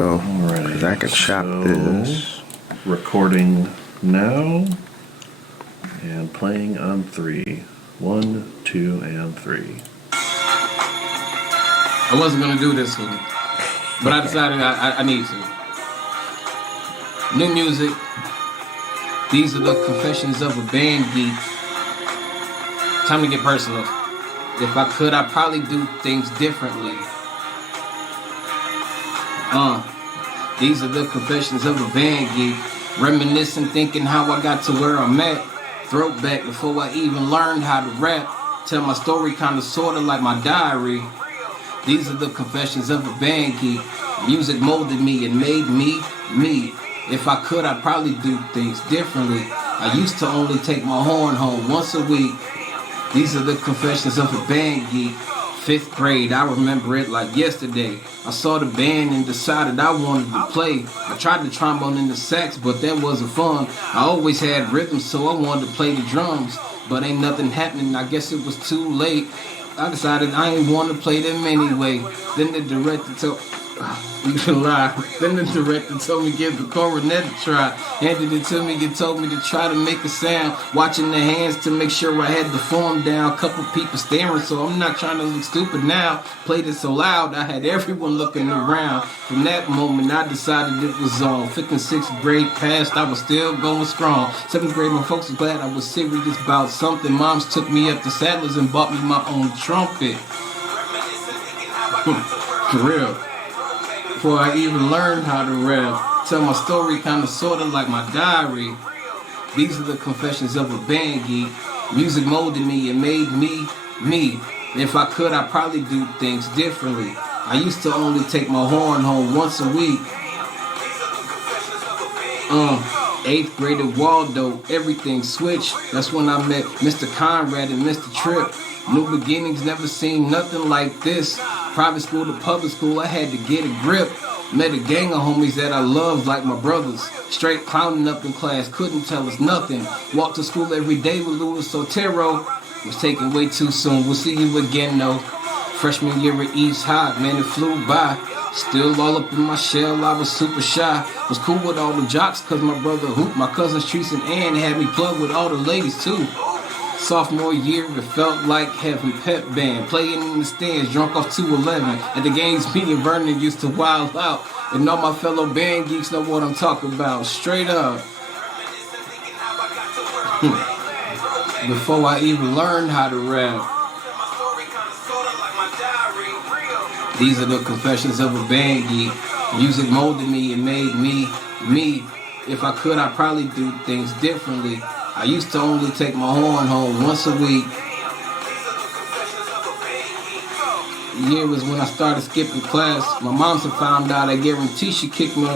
So, Alright, because I can chop this. Recording now and playing on 3. 1, 2, and 3. I wasn't gonna do this one, but I decided I need to. New music. These are the confessions of a band geek. Time to get personal. If I could, I'd probably do things differently. These are the confessions of a band geek. Reminiscing, thinking how I got to where I'm at. Throwback before I even learned how to rap. Tell my story kinda sorta like my diary. These are the confessions of a band geek. Music molded me and made me, me. If I could, I'd probably do things differently. I used to only take my horn home once a week. These are the confessions of a band geek. 5th grade, I remember it like yesterday. I saw the band and decided I wanted to play. I tried the trombone and the sax, but that wasn't fun. I always had rhythm, so I wanted to play the drums. But ain't nothing happening, I guess it was too late. I decided I ain't want to play them anyway. Then the director told me give the cornet a try. Handed it to me and told me to try to make a sound. Watching the hands to make sure I had the form down. Couple people staring, so I'm not trying to look stupid now. Played it so loud, I had everyone looking around. From that moment, I decided it was on. 5th and 6th grade passed, I was still going strong. 7th grade, my folks were glad I was serious about something. Moms took me up to Sadler's and bought me my own trumpet. For real. Before I even learned how to rap. Tell my story kinda sorta like my diary. These are the confessions of a band geek. Music molded me and made me, me. If I could, I'd probably do things differently. I used to only take my horn home once a week. 8th grade at Waldo, everything switched. That's when I met Mr. Conrad and Mr. Tripp. New beginnings, never seen nothing like this. Private school to public school, I had to get a grip. Met a gang of homies that I loved like my brothers. Straight clowning up in class, couldn't tell us nothing. Walked to school every day with Louis Sotero. Was taken way too soon, we'll see you again though. Freshman year at East High, man, it flew by. Still all up in my shell, I was super shy. Was cool with all the jocks, cause my brother Hoop, my cousins Treese and Ann had me plugged with all the ladies too. Sophomore year, it felt like having pep band. Playing in the stands, drunk off 211. At the games, me and Vernon used to wild out. And all my fellow band geeks know what I'm talking about. Straight up. Before I even learned how to rap. These are the confessions of a band geek. Music molded me and made me, me. If I could, I'd probably do things differently. I used to only take my horn home once a week. The year was when I started skipping class. My mom had found out, I guarantee she kicked me.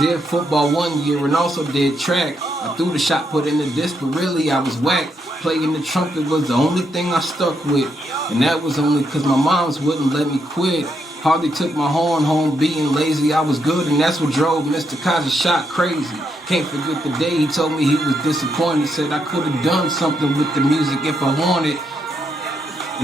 Did football one year and also did track. I threw the shot put in the disc, but really I was whack. Playing the trumpet was the only thing I stuck with. And that was only cause my moms wouldn't let me quit. Hardly took my horn home being lazy. I was good and that's what drove Mr. Kaiser's shot crazy. Can't forget the day he told me he was disappointed. Said I could have done something with the music if I wanted.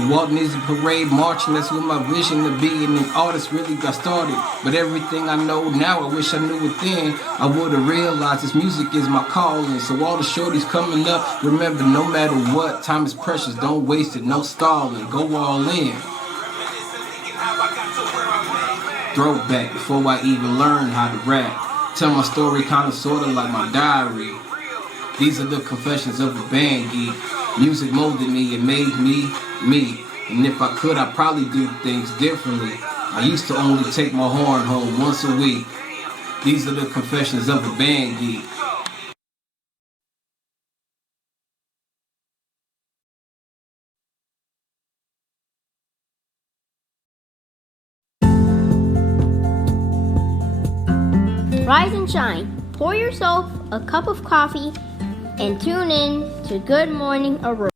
Walton is a parade marching, that's what my vision to be and an artist really got started. But everything I know now, I wish I knew it then. I would have realized this music is my calling. So all the shorties coming up, remember no matter what, time is precious, don't waste it, no stalling, go all in. Throwback before I even learned how to rap. Tell my story kinda sorta like my diary. These are the confessions of a band geek. Music molded me and made me, me. And if I could, I'd probably do things differently. I used to only take my horn home once a week. These are the confessions of a band geek. Rise and shine. Pour yourself a cup of coffee and tune in to Good Morning Aurora.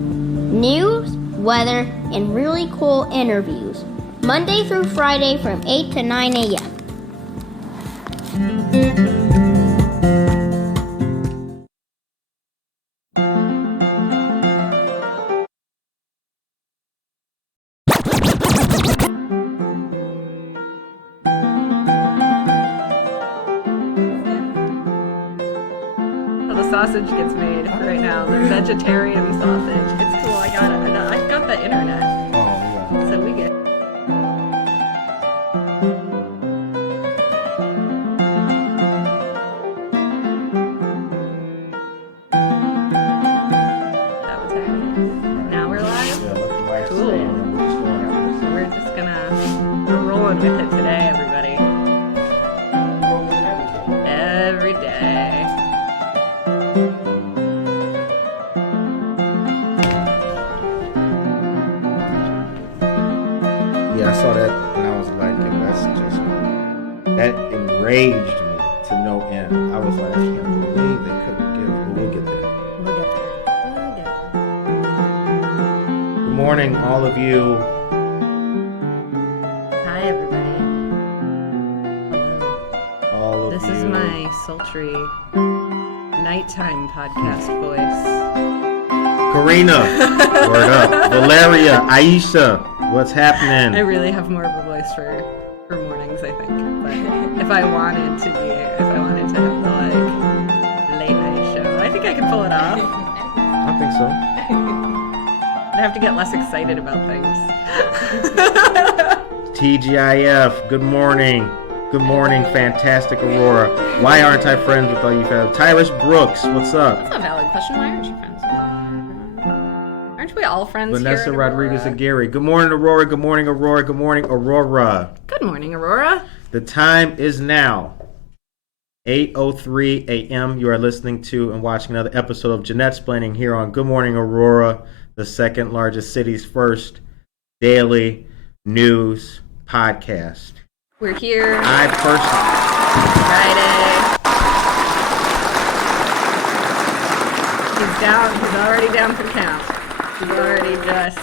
News, weather, and really cool interviews. Monday through Friday from 8 to 9 a.m. sausage gets made right now. The vegetarian sausage. It's cool. I got the internet. Oh, yeah. So we get. That was happening. Now we're live. Yeah, let the lights Cool. stay and then we're just going after So we're just we're rolling with it today, everybody. Every day. Yeah, I saw that and I was like, yo, that enraged me to no end. I was like, I can't believe they couldn't give, but we'll get there. We'll get there. Good morning, all of you. Hi, everybody. Hello. All of This you. is my sultry nighttime podcast voice. Karina, word up. Valeria, Aisha, what's happening? I really have more of a voice for mornings, I think. But if I wanted to have the late night show, I think I can pull it off. I think so. I'd have to get less excited about things. TGIF, good morning. Good morning, fantastic Aurora. Why aren't I friends with all you fans? Tyrus Brooks, what's up? That's a valid question. Why aren't you friends with everyone? Aren't we all friends Vanessa here at Rodriguez Aurora? Aguirre. Good morning, Aurora. Good morning, Aurora. Good morning, Aurora. Good morning, Aurora. The time is now 8:03 a.m. You are listening to and watching another episode of Jenettesplaining here on Good Morning Aurora, the second largest city's first daily news podcast. We're here. I personally... Friday. He's down. He's already down for the count. He's already just.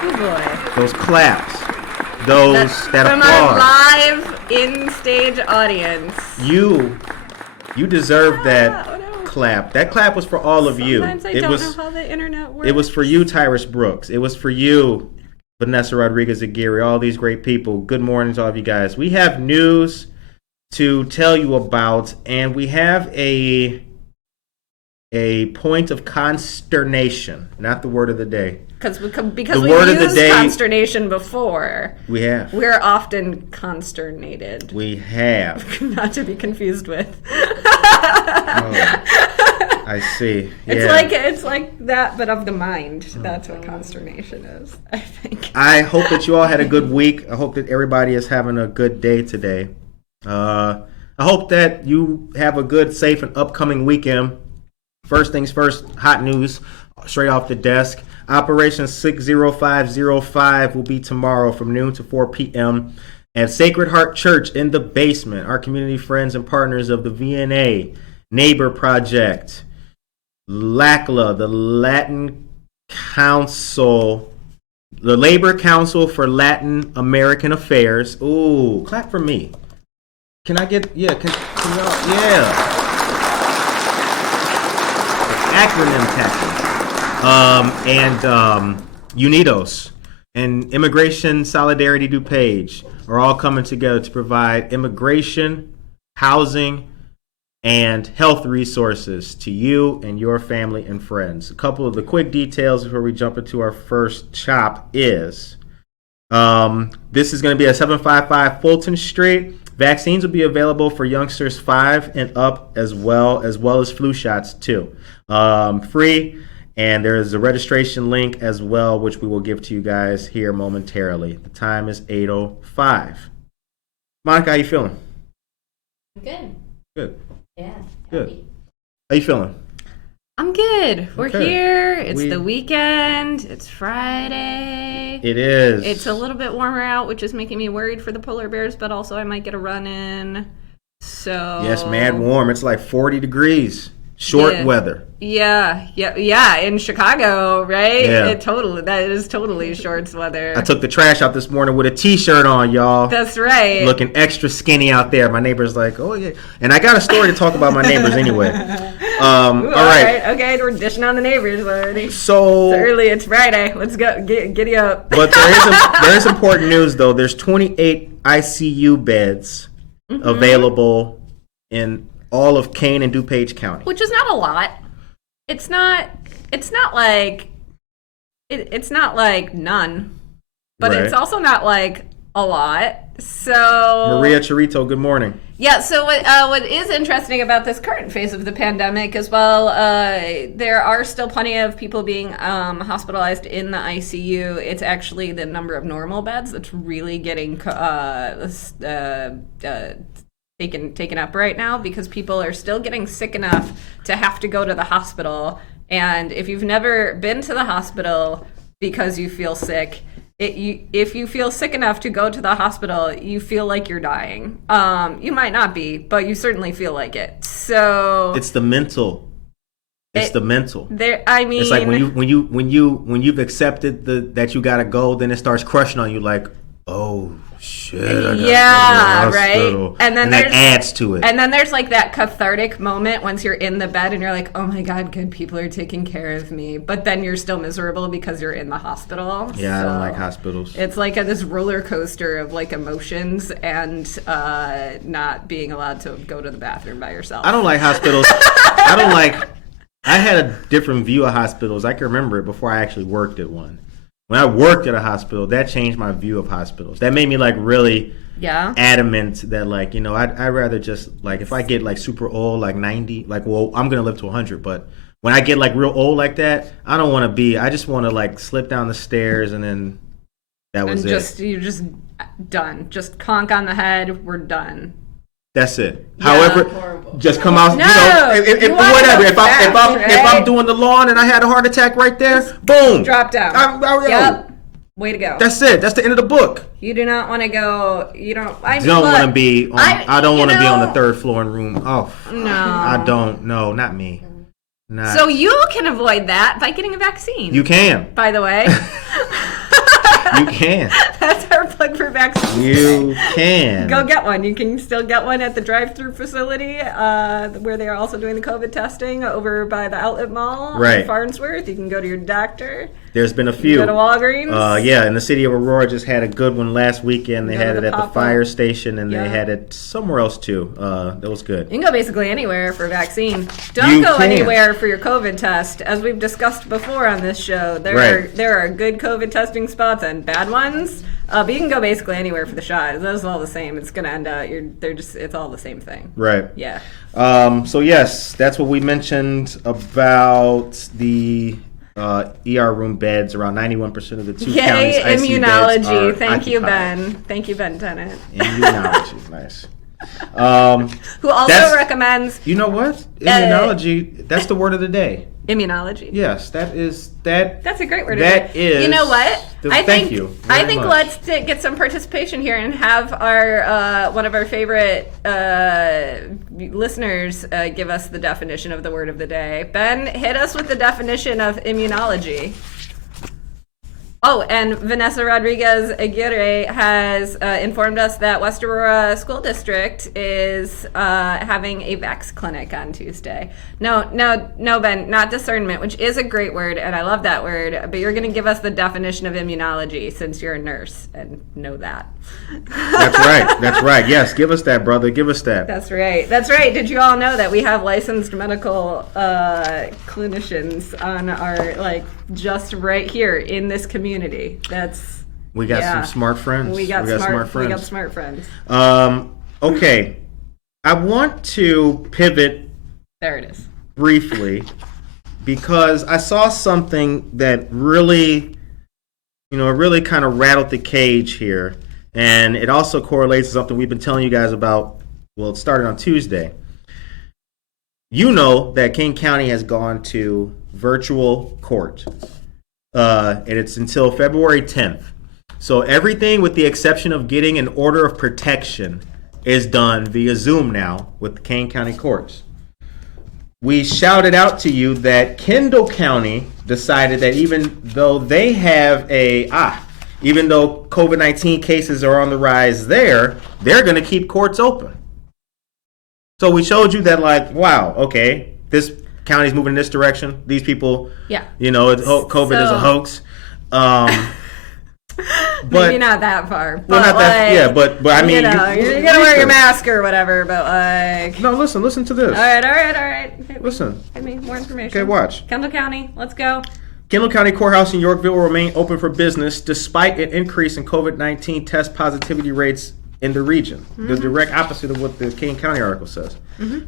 Oh boy. Those claps. Those that from applause. our live in-stage audience. You deserve that Oh, no. clap. That clap was for all of you. Sometimes I don't know how the internet works. It was for you, Tyrus Brooks. It was for you, Vanessa Rodriguez Aguirre, all these great people. Good morning to all of you guys. We have news to tell you about, and we have a point of consternation, not the word of the day. because The we've word of the used day- consternation before. We have. We're often consternated. We have. Not to be confused with. Oh, I see. It's like that, but of the mind. That's what consternation is, I think. I hope that you all had a good week. I hope that everybody is having a good day today. I hope that you have a good, safe, and upcoming weekend. First things first, hot news straight off the desk. Operation 60505 will be tomorrow from noon to 4 p.m. at Sacred Heart Church in the basement. Our community friends and partners of the VNA, Neighbor Project, LACLA, the Latin Council, the Labor Council for Latin American Affairs. Ooh, clap for me. Can I get, yeah, can y'all, yeah. Acronym tackle. And UNIDOS and Immigration Solidarity DuPage are all coming together to provide immigration, housing, and health resources to you and your family and friends. A couple of the quick details before we jump into our first chop is this is going to be at 755 Fulton Street. Vaccines will be available for youngsters 5 and up as well as flu shots too. Free, and there is a registration link as well, which we will give to you guys here momentarily. The time is 8:05. Monica, how you feeling? Good. Good. Yeah. Good. happy. How you feeling? I'm good. We're Okay. here. It's We- the weekend. It's Friday. It is. It's a little bit warmer out, which is making me worried for the polar bears, but also I might get a run in. So Yes, mad warm. It's like 40 degrees. Short Yeah. weather. Yeah. In Chicago, right? Yeah. That is totally shorts weather. I took the trash out this morning with a t-shirt on, y'all. That's right. Looking extra skinny out there. My neighbor's like, oh yeah. And I got a story to talk about my neighbors anyway. Ooh, all right. Okay, we're dishing on the neighbors already. So, It's early. It's Friday. Let's go. Giddy up. but there is important news though. There's 28 ICU beds available in all of Kane and DuPage County. Which is not a lot. It's not like none, but Right. it's also not like a lot. So Maria Chirito, good morning. yeah. So what is interesting about this current phase of the pandemic as well? There are still plenty of people being hospitalized in the ICU. It's actually the number of normal beds that's really getting taken up right now, because people are still getting sick enough to have to go to the hospital. And if you've never been to the hospital because you feel sick, if you feel sick enough to go to the hospital, you feel like you're dying. You might not be, but you certainly feel like it. So It's the mental. The mental. I mean, It's like when you've accepted that you gotta go, then it starts crushing on you like, oh shit, I gotta go to the hospital. right. And then that adds to it. And then there's like that cathartic moment once you're in the bed and you're like, oh my God, good people are taking care of me. But then you're still miserable because you're in the hospital. Yeah, I So don't like hospitals. It's like this roller coaster of like emotions and not being allowed to go to the bathroom by yourself. I don't like hospitals. I had a different view of hospitals. I can remember it before I actually worked at one. When I worked at a hospital, that changed my view of hospitals. That made me like really adamant that like, you know, I'd rather just like, if I get like super old, like 90, like, well, I'm going to live to 100. But when I get like real old like that, I don't want to be, I just want to like slip down the stairs and then that was it. You're just done. Just conk on the head. We're done. That's it. Yeah. However, just come out. No, if whatever. If I'm doing the lawn and I had a heart attack right there, boom, Drop down. Yep. Way to go. That's it. That's the end of the book. You do not want to go. You don't. I don't want to be. I don't want to be on the third floor in room. Oh no. I don't. No, not me. Not. So you can avoid that by getting a vaccine. You can. By the way. You can. That's our plug for vaccines. You can. Go get one. You can still get one at the drive-through facility where they are also doing the COVID testing over by the outlet mall right. in Farnsworth. You can go to your doctor. There's been a few. Go to Walgreens. Yeah, and the city of Aurora just had a good one last weekend. They had it at the fire station, and they had it somewhere else too. That was good. You can go basically anywhere for a vaccine. Don't go anywhere for your COVID test. As we've discussed before on this show, there are good COVID testing spots and bad ones. But you can go basically anywhere for the shot. It's all the same. It's gonna end up. It's all the same thing. Right. Yeah. So yes, that's what we mentioned about the ER room beds. Around 91% of the two counties ICU immunology. beds are Thank you, occupied. Ben. Thank you, Ben Tennant. Immunology, nice. Who also recommends. You know what? Immunology. That's the word of the day. Immunology. Yes, that is that. That's a great word. That is. You know what? Thank you. I think much. let's get some participation here and have our one of our favorite listeners give us the definition of the word of the day. Ben, hit us with the definition of immunology. Oh, and Vanessa Rodriguez Aguirre has informed us that West Aurora School District is having a Vax clinic on Tuesday. No, Ben, not discernment, which is a great word, and I love that word, but you're going to give us the definition of immunology since you're a nurse and know that. That's right. Yes, give us that, brother. Give us that. That's right. Did you all know that we have licensed medical clinicians on our, just right here in this community? We got some smart friends. We got smart friends. Okay. I want to pivot. There it is. Briefly, because I saw something that really kind of rattled the cage here. And it also correlates to something we've been telling you guys about. Well, it started on Tuesday. You know that King County has gone to virtual court. And it's until February 10th. So everything with the exception of getting an order of protection is done via Zoom now with the Kane County courts. We shouted out to you that Kendall County decided that even though they have even though COVID-19 cases are on the rise there, they're going to keep courts open. So we showed you that, wow, okay, this county's moving in this direction. These people, COVID is a hoax. Maybe not that far. Well, not that. Yeah, but I mean, you're gonna wear your mask or whatever. But like, no, listen to this. all right. Listen. Give me more information. Okay, watch. Kendall County, let's go. Kendall County Courthouse in Yorkville will remain open for business despite an increase in COVID-19 test positivity rates in the region. The direct opposite of what the King County article says.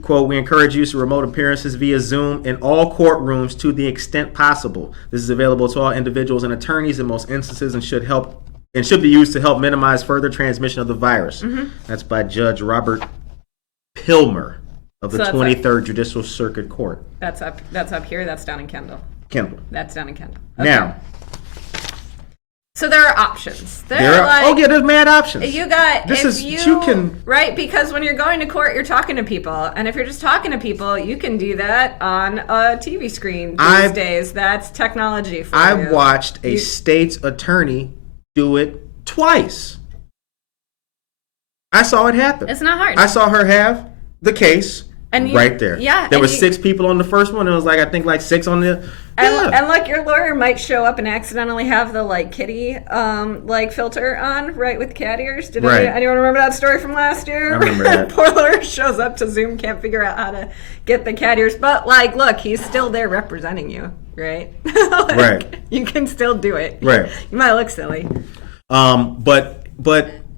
Quote, we encourage use of remote appearances via Zoom in all courtrooms to the extent possible. This is available to all individuals and attorneys in most instances and should be used to help minimize further transmission of the virus. That's by Judge Robert Pilmer of the 23rd Judicial Circuit Court. That's up here. That's down in Kendall. That's down in Kendall. Okay. Now, so there are options. There's mad options. Right, because when you're going to court, you're talking to people, and if you're just talking to people, you can do that on a TV screen these days. That's technology for you. I've watched a state's attorney do it twice. I saw it happen. It's not hard. I saw her have the case right there. Yeah, there were 6 people on the first one. It was I think 6 on the. And your lawyer might show up and accidentally have the kitty filter on, right, with cat ears. Did anyone remember that story from last year? I remember that. Poor lawyer shows up to Zoom, can't figure out how to get the cat ears. But look, he's still there representing you, right? Right. You can still do it. Right. You might look silly. But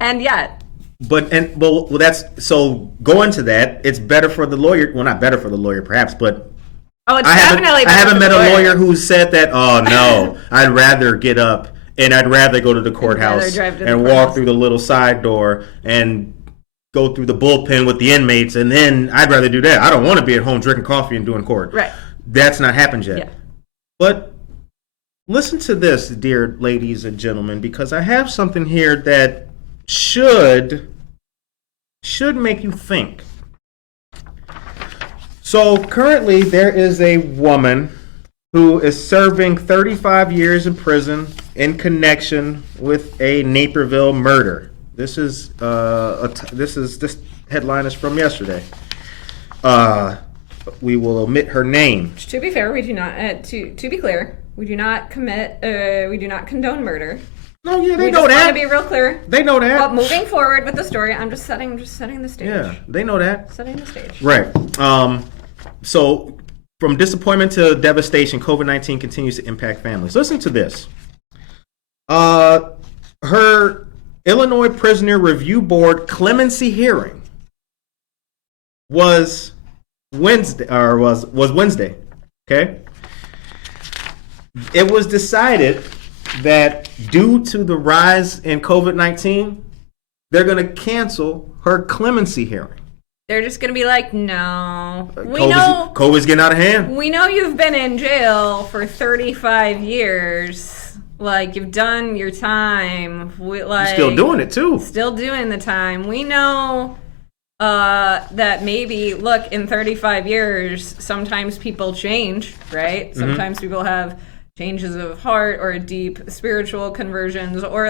and yet. Well, that's so going to that. It's better for the lawyer. Well, not better for the lawyer, perhaps, but. Oh, it's definitely better. I haven't met a lawyer who said that. Oh no, I'd rather get up and I'd rather go to the courthouse and walk through the little side door and go through the bullpen with the inmates, and then I'd rather do that. I don't want to be at home drinking coffee and doing court. Right. That's not happened yet. Yeah. But listen to this, dear ladies and gentlemen, because I have something here that should make you think. So currently there is a woman who is serving 35 years in prison in connection with a Naperville murder. This headline is from yesterday. We will omit her name. To be fair, we do not. To be clear, we do not condone murder. No, yeah, they know that. We just want to be real clear. They know that. But moving forward with the story, I'm just setting the stage. Yeah, they know that. Setting the stage. Right. So from disappointment to devastation, COVID-19 continues to impact families. Listen to this. Her Illinois Prisoner Review Board clemency hearing was Wednesday. Okay. It was decided that due to the rise in COVID-19, they're going to cancel her clemency hearing. They're just going to be like, no. COVID's getting out of hand. We know you've been in jail for 35 years. You've done your time. You're still doing it, too. Still doing the time. We know that maybe, look, in 35 years, sometimes people change, right? Sometimes people have changes of heart or deep spiritual conversions or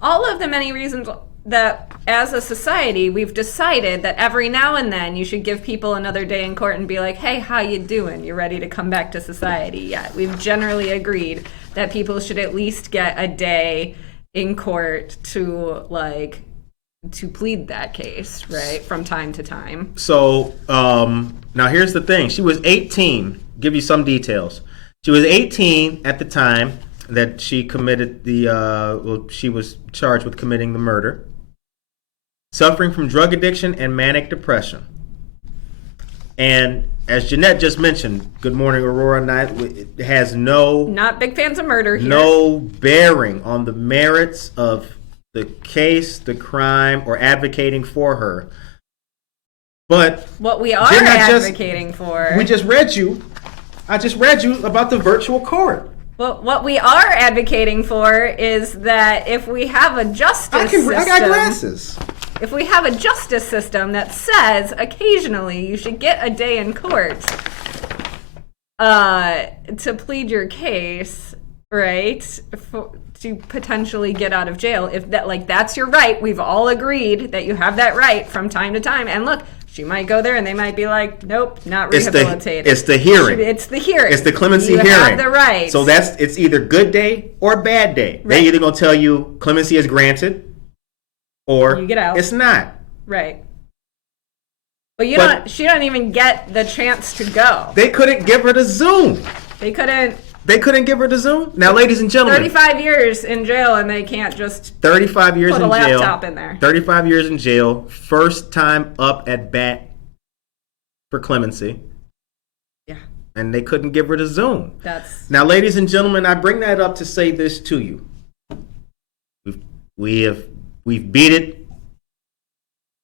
all of the many reasons that as a society we've decided that every now and then you should give people another day in court and be like, hey, how you doing? You ready to come back to society yet? We've generally agreed that people should at least get a day in court to plead that case, right, from time to time. So now here's the thing. She was 18. Give you some details. She was 18 at the time that she committed she was charged with committing the murder. Suffering from drug addiction and manic depression. And as Jeanette just mentioned, Good Morning Aurora it has not big fans of murder here. No bearing on the merits of the case, the crime, or advocating for her. But what we are advocating for. I just read you about the virtual court. Well, what we are advocating for is that if we have a justice system, I got glasses. If we have a justice system that says occasionally you should get a day in court to plead your case, right, to potentially get out of jail, if that's your right, we've all agreed that you have that right from time to time. And look, She might go there and they might be like, nope, not It's rehabilitated. the hearing. It's the hearing. It's the clemency you hearing. You have the right. So it's either good day or bad day. Right. They're either going to tell you clemency is granted or you get out. It's not. Right. But she don't even get the chance to go. They couldn't give her the Zoom. They couldn't give her the Zoom. Now, ladies and gentlemen, 35 years in jail and they can't just 35 years put in a jail. laptop in there. 35 years in jail. First time up at bat for clemency. Yeah. And they couldn't give her the Zoom. That's Now, ladies and gentlemen, I bring that up to say this to you. We've beat it.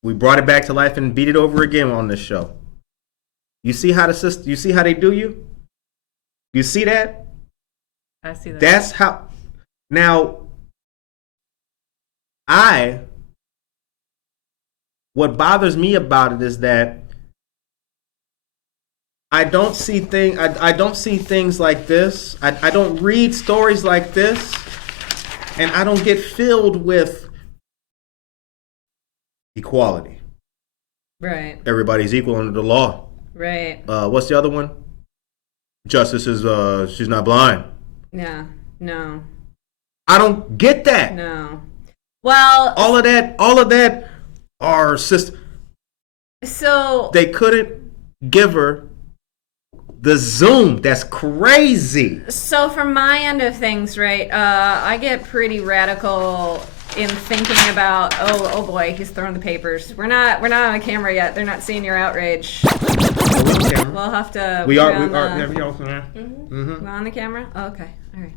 We brought it back to life and beat it over again on this show. You see how you see how they do you? You see that? I see that. That's how. Now, what bothers me about it is that I don't see things like this. I don't read stories like this, and I don't get filled with equality. Right. Everybody's equal under the law. Right. What's the other one? Justice is she's not blind. Yeah. No. I don't get that. No. Well, all of that are so they couldn't give her the Zoom. That's crazy. So from my end of things, right, I get pretty radical in thinking about, oh boy, he's throwing the papers. We're not on camera yet. They're not seeing your outrage. We'll have to. We are. We're on the camera. Oh, okay. All right.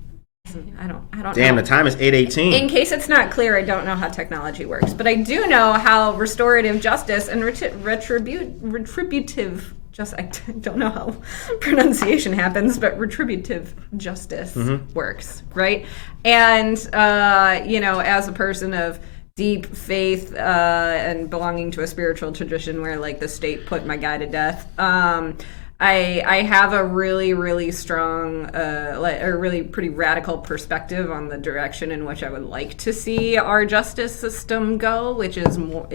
I don't. Damn, know. the time is 8:18. In case it's not clear, I don't know how technology works, but I do know how restorative justice and retributive. I don't know how pronunciation happens, but retributive justice works, right? And, as a person of deep faith and belonging to a spiritual tradition where, like, the state put my guy to death, I have a really, really strong, a really pretty radical perspective on the direction in which I would like to see our justice system go, which is more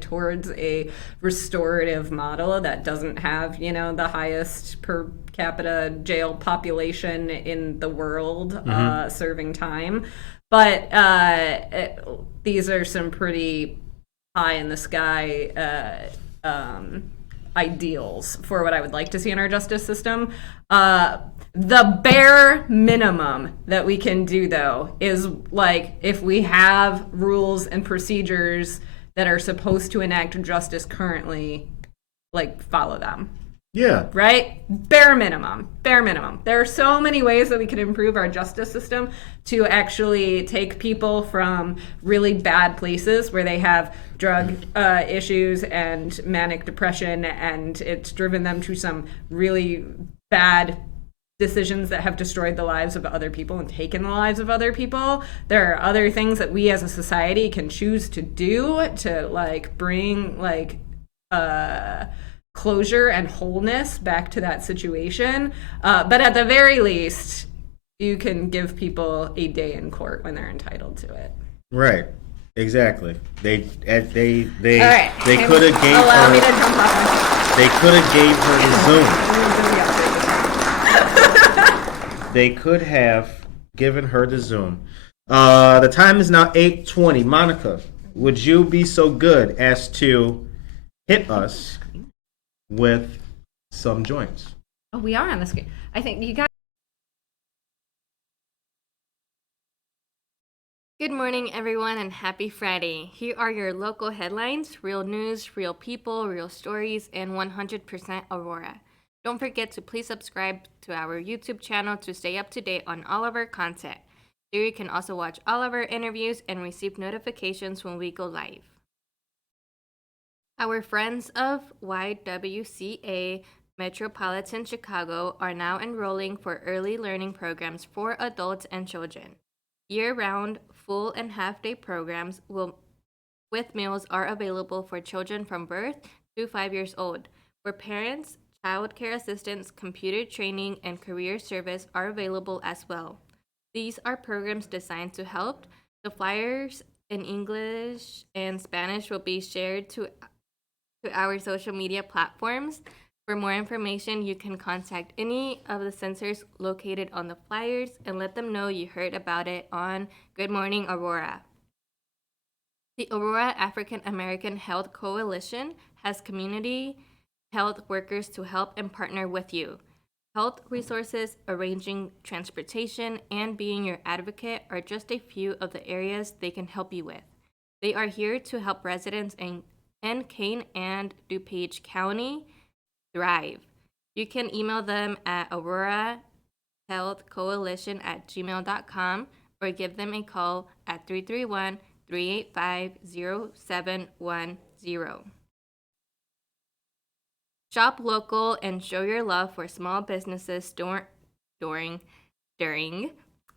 towards a restorative model that doesn't have, the highest per capita jail population in the world serving time. But these are some pretty high in the sky ideals for what I would like to see in our justice system. The bare minimum that we can do, though, is if we have rules and procedures that are supposed to enact justice currently, follow them. Yeah. Right? Bare minimum. There are so many ways that we can improve our justice system to actually take people from really bad places where they have drug issues and manic depression, and it's driven them to some really bad decisions that have destroyed the lives of other people and taken the lives of other people. There are other things that we as a society can choose to do to bring closure and wholeness back to that situation. But at the very least, you can give people a day in court when they're entitled to it. Right. Exactly. They could have gave allow me to jump off. They could have gave her the Zoom. They could have given her the Zoom. The time is now 8:20. Monica, would you be so good as to hit us with some joints? Oh, we are on the screen. I think you got. Good morning, everyone, and happy Friday. Here are your local headlines: real news, real people, real stories, and 100% Aurora. Don't forget to please subscribe to our YouTube channel to stay up to date on all of our content. There you can also watch all of our interviews and receive notifications when we go live. Our friends of YWCA Metropolitan Chicago are now enrolling for early learning programs for adults and children. Year-round, full and half-day programs with meals are available for children from birth to 5 years old. For parents, child care assistance, computer training, and career service are available as well. These are programs designed to help. The flyers in English and Spanish will be shared to our social media platforms. For more information, you can contact any of the sensors located on the flyers and let them know you heard about it on Good Morning Aurora. The Aurora African American Health Coalition has community health workers to help and partner with you. Health resources, arranging transportation, and being your advocate are just a few of the areas they can help you with. They are here to help residents in Kane and DuPage County thrive. You can email them at aurorahealthcoalition@gmail.com or give them a call at 331-385-0710. Shop local and show your love for small businesses during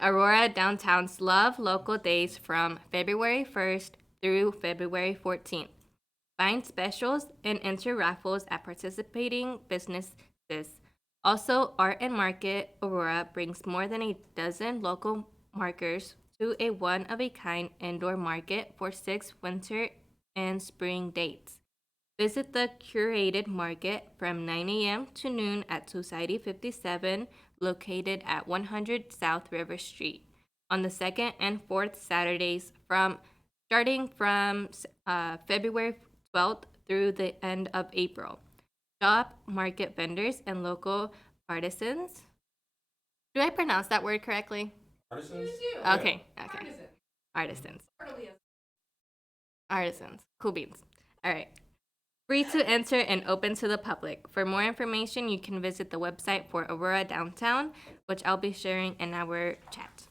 Aurora Downtown's Love Local Days from February 1st through February 14th. Find specials and enter raffles at participating businesses. Also, Art and Market Aurora brings more than a dozen local markers to a one-of-a-kind indoor market for 6 winter and spring dates. Visit the curated market from 9 a.m. to noon at Society 57, located at 100 South River Street, on the 2nd and 4th Saturdays starting from February 12th through the end of April. Shop, market vendors, and local artisans. Do I pronounce that word correctly? Artisans? Okay. Artisans. Cool beans. All right. Free to enter and open to the public. For more information, you can visit the website for Aurora Downtown, which I'll be sharing in our chat.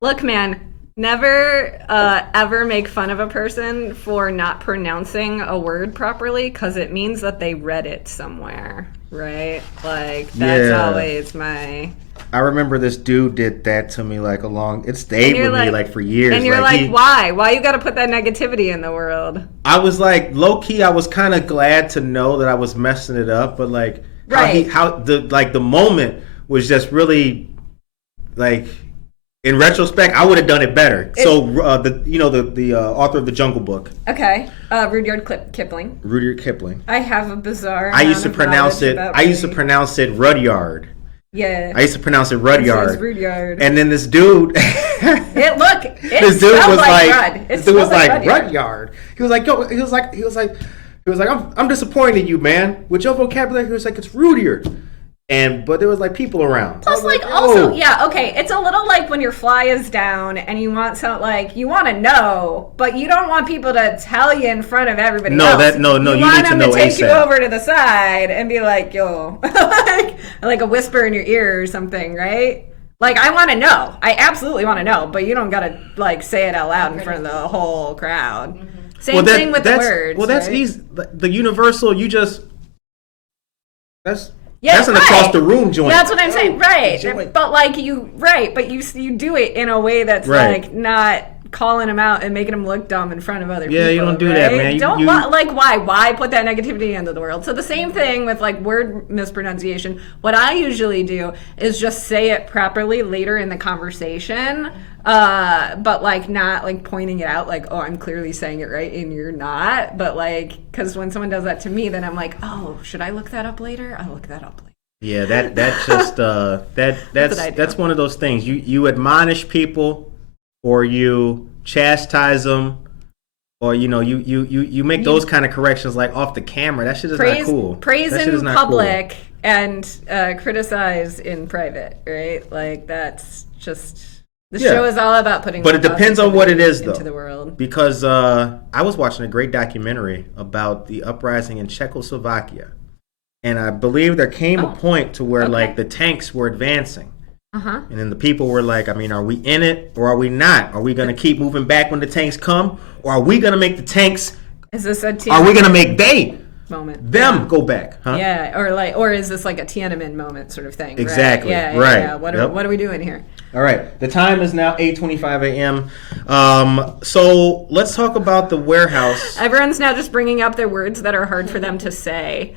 Look, man, never ever make fun of a person for not pronouncing a word properly, because it means that they read it somewhere, right? Like, that's always my... I remember this dude did that to me it stayed with me for years. And you're why? Why you got to put that negativity in the world? I was low key, I was kind of glad to know that I was messing it up, but right. how the moment was just really in retrospect, I would have done it better. The author of the Jungle Book. Okay, Rudyard Kipling. Rudyard Kipling. I have a bizarre. I used to pronounce it Rudyard. Yeah. I used to pronounce it Rudyard. It's Rudyard. And then this dude this dude was Rudyard. He was like, I'm disappointed in you, man. With your vocabulary, he was like, it's Rudyard. But there was people around. Plus, it's a little like when your fly is down and you want you want to know, but you don't want people to tell you in front of everybody else. You want need to them know to take ASAP. you over to the side and be like, yo, like a whisper in your ear or something, right? Like, I want to know. I absolutely want to know, but you don't got to say it out loud in front of the whole crowd. Mm-hmm. Same thing with the words. Well, that's right? easy. The universal, that's an right. across the room joint. That's what I'm saying, right? But you do it in a way that's not calling them out and making them look dumb in front of other people. Yeah, you don't do that, man. Why put that negativity into the world? So the same thing with word mispronunciation. What I usually do is just say it properly later in the conversation. But not pointing it out oh, I'm clearly saying it right and you're not, but because when someone does that to me, then I'm like, oh, should I look that up later? I'll look that up later. Yeah, that's one of those things. You admonish people, or you chastise them, or you make those kind of corrections off the camera. That shit is not cool. Praise in public and criticize in private, right? That's just. The show is all about putting. But it depends on what it is, though. Into the world. Because I was watching a great documentary about the uprising in Czechoslovakia, and I believe there came a point to where the tanks were advancing, and then the people were like, are we in it or are we not? Are we going to keep moving back when the tanks come, or are we going to make the tanks? Is this a are we going to make moment go back? Huh? Yeah, or is this a Tiananmen moment sort of thing? Exactly. Right. Yeah. Right. Yeah. What are we doing here? All right. The time is now 8:25 a.m. So let's talk about the warehouse. Everyone's now just bringing up their words that are hard for them to say.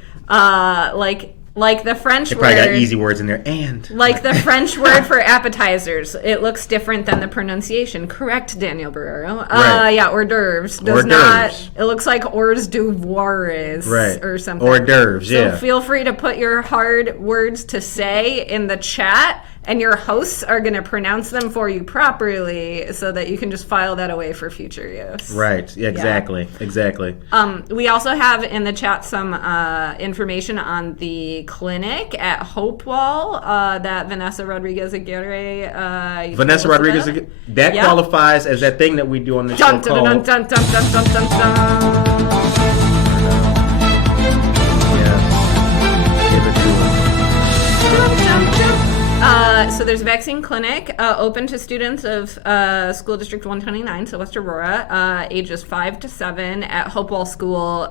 Like the French They word. probably got easy words in there. And. Like the French word for appetizers. It looks different than the pronunciation. Correct, Daniel Barrero. Right. Yeah, hors d'oeuvres. Hors d'oeuvres. It looks like hors d'oeuvres Right. or something. Hors d'oeuvres, yeah. So feel free to put your hard words to say in the chat, and your hosts are going to pronounce them for you properly so that you can just file that away for future use. Right. Exactly. Exactly. We also have in the chat some information on the clinic at Hopewell that Vanessa Rodriguez Aguirre. That Yep. qualifies as that thing that we do on the show Dun, dun, dun, called. dun, dun, dun, dun, dun, dun. Yeah. Give it to us. So there's a vaccine clinic open to students of School District 129, so West Aurora, ages 5 to 7 at Hopewell School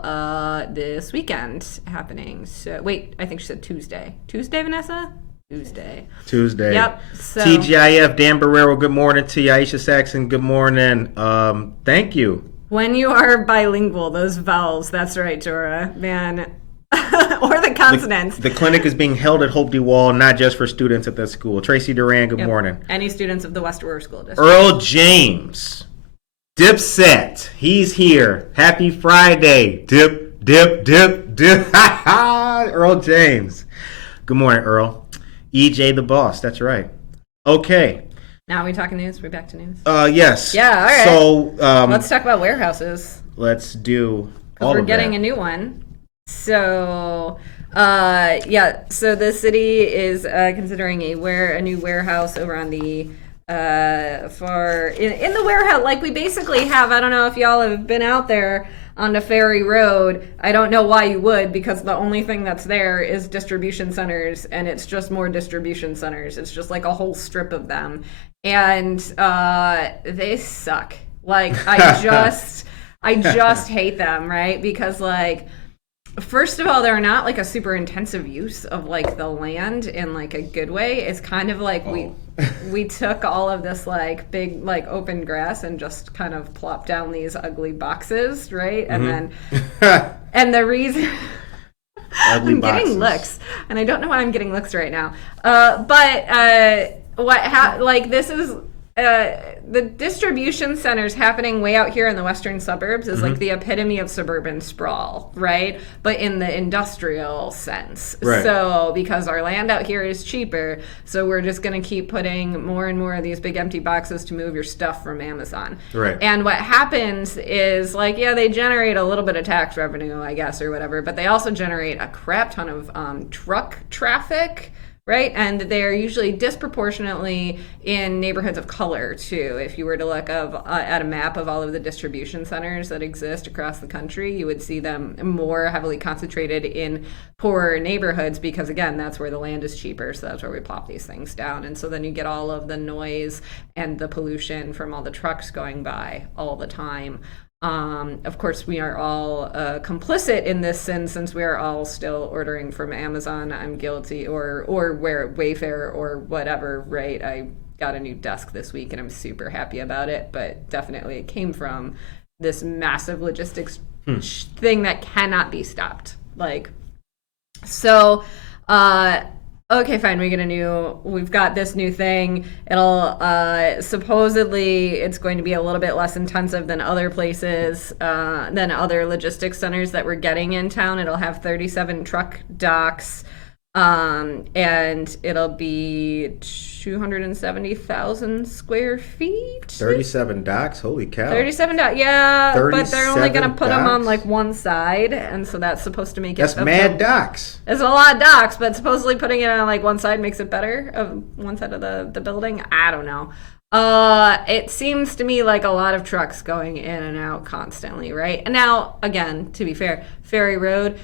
this weekend happening. So wait, I think she said Tuesday. Tuesday, Vanessa? Tuesday. Yep. So, TGIF, Dan Barrero, good morning to you. Aisha Saxon, good morning. Thank you. when you are bilingual, those vowels, that's right, Dora, man. Or the consonants. The clinic is being held at Hope DeWall, not just for students at that school. Tracy Duran, good morning. Any students of the West Aurora School District. Earl James, Dipset, he's here. Happy Friday. Dip, dip, dip, dip. Earl James. Good morning, Earl. EJ the boss, that's right. Okay. Now are we talking news? We're back to news. Yes. Yeah, all right. So let's talk about warehouses. let's do all We're of getting that. a new one. So, so the city is considering a new warehouse over on the in the warehouse. Like we basically have. I don't know if y'all have been out there on the Ferry Road. I don't know why you would, because the only thing that's there is distribution centers, and it's just more distribution centers. It's just like a whole strip of them, and they suck. Like I just hate them, right? Because like, first of all, they're not like a super intensive use of like the land in like a good way. It's kind of like we took all of this like big like open grass and just kind of plopped down these ugly boxes, right? And then and the reason Ugly I'm boxes. getting looks, and I don't know why I'm getting looks right now. Like this is the distribution centers happening way out here in the western suburbs is like the epitome of suburban sprawl, right? But in the industrial sense. Right. So because our land out here is cheaper, so we're just going to keep putting more and more of these big empty boxes to move your stuff from Amazon. Right. And what happens is like, yeah, they generate a little bit of tax revenue, I guess, or whatever, but they also generate a crap ton of truck traffic. Right, and they're usually disproportionately in neighborhoods of color too. If you were to look at a map of all of the distribution centers that exist across the country, you would see them more heavily concentrated in poorer neighborhoods because, again, that's where the land is cheaper, so that's where we plop these things down. And so then you get all of the noise and the pollution from all the trucks going by all the time. Of course, we are all complicit in this sin since we are all still ordering from Amazon. I'm guilty, or where Wayfair or whatever, right? I got a new desk this week and I'm super happy about it, but definitely it came from this massive logistics thing that cannot be stopped. Like, so, okay, fine. We've got this new thing. It'll supposedly it's going to be a little bit less intensive than other places, than other logistics centers that we're getting in town. It'll have 37 truck docks, and it'll be 270,000 square feet. 37 docks? Holy cow. 37 docks, yeah, but they're only going to 37 put them on docks? like one side, and so that's supposed to make it... That's mad docks. It's a lot of docks, but supposedly putting it on like one side makes it better of one side of the building. I don't know. It seems to me like a lot of trucks going in and out constantly, right? And now, again, to be fair, Ferry Road,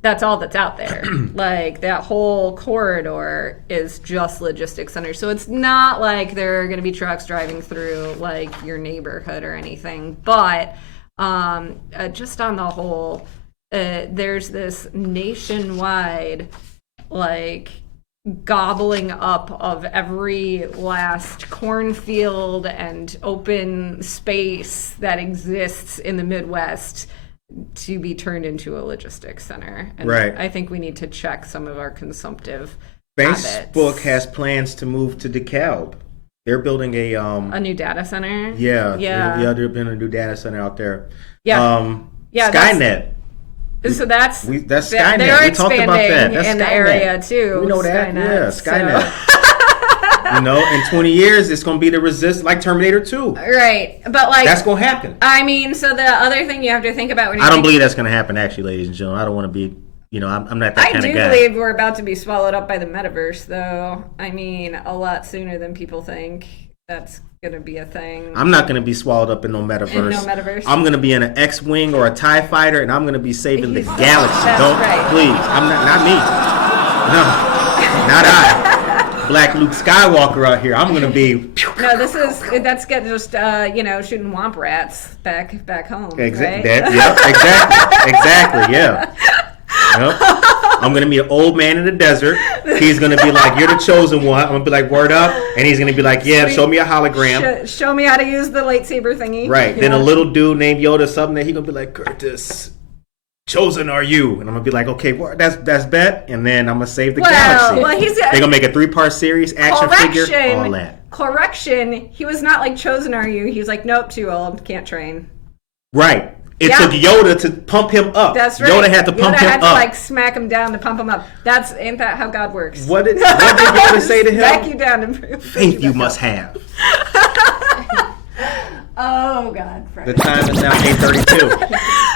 that's all that's out there. Like that whole corridor is just logistics centers. So it's not like there are going to be trucks driving through like your neighborhood or anything. But just on the whole, there's this nationwide like gobbling up of every last cornfield and open space that exists in the Midwest to be turned into a logistics center. And Right. I think we need to check some of our consumptive Facebook habits. has plans to move to DeKalb. They're building A new data center. yeah. Yeah. They're building a new data center out there. Yeah. Yeah, Skynet. So that's That's Skynet. Skynet. They're We talked expanding about that. That's in the Skynet. area too. We know that. Skynet, Yeah, so- Skynet. You know, in 20 years, it's going to be the resist like Terminator 2. Right, but like That's going to happen. I mean, so the other thing you have to think about when you I don't think- believe that's going to happen, actually, ladies and gentlemen. I don't want to be, I'm not that I kind do of guy. believe we're about to be swallowed up by the metaverse, though. I mean, a lot sooner than people think. That's gonna be a thing. I'm not going to be swallowed up in no metaverse. In no metaverse. I'm going to be in an X-Wing or a TIE fighter, and I'm going to be saving the He's- galaxy. that's Don't, right. please. I'm not me. No, not I. Black Luke Skywalker out here. I'm going to be... No, that's getting just shooting womp rats back home. Right? Exactly. Yeah. Yep. I'm gonna meet an old man in the desert. He's gonna be like, "You're the chosen one." I'm gonna be like, "Word up," and he's gonna be like, "Yeah, show me a hologram." Show me how to use the lightsaber thingy. Right. Then Yeah. a little dude named Yoda, something that he gonna be like, "Curtis, chosen are you?" And I'm gonna be like, "Okay, that's bet." And then I'm gonna save the galaxy. Well, They're gonna make a 3-part series, action figure, all that. Correction. He was not like chosen. Are you? He was like, nope, too old, can't train. Right. It Yeah. took Yoda to pump him up. That's right. Yoda had to pump him had to up. like smack him down to pump him up. Ain't that how God works? What did Yoda say to him? Smack you down and Faith you must have. Oh God, Fred. The time is now 8:32.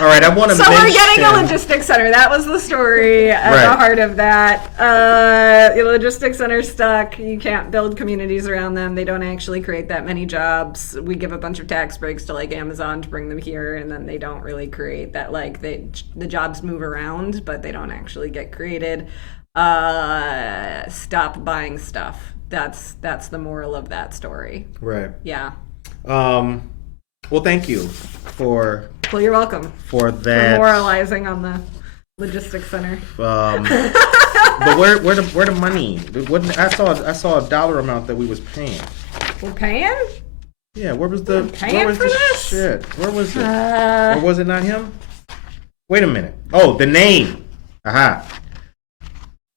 All right, I want to So mention... we're getting a logistics center. That was the story at Right. the heart of that. The logistics center stuck. You can't build communities around them. They don't actually create that many jobs. We give a bunch of tax breaks to like Amazon to bring them here, and then they don't really create that. Like the jobs move around, but they don't actually get created. Stop buying stuff. That's the moral of that story. Right. Yeah. Well, thank you for Well, you're welcome for for that. moralizing on the logistics center. But where the money? I saw a dollar amount that we was paying. We're paying? Yeah, where was the paying for this? shit? Where was it? Or was it not him? Wait a minute. Oh, the name. Aha.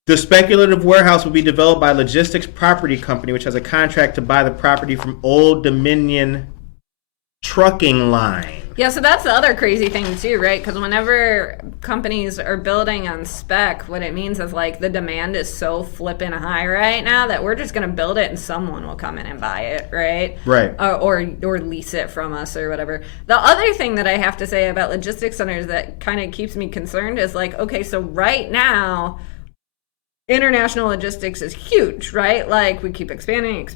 The speculative warehouse will be developed by Logistics Property Company, which has a contract to buy the property from Old Dominion Trucking Line. Yeah, so that's the other crazy thing too, right? Because whenever companies are building on spec, what it means is like the demand is so flippin' high right now that we're just gonna build it and someone will come in and buy it, right? Right. Or lease it from us or whatever. The other thing that I have to say about logistics centers that kind of keeps me concerned is like, okay, so right now, international logistics is huge, right? Like we keep expanding,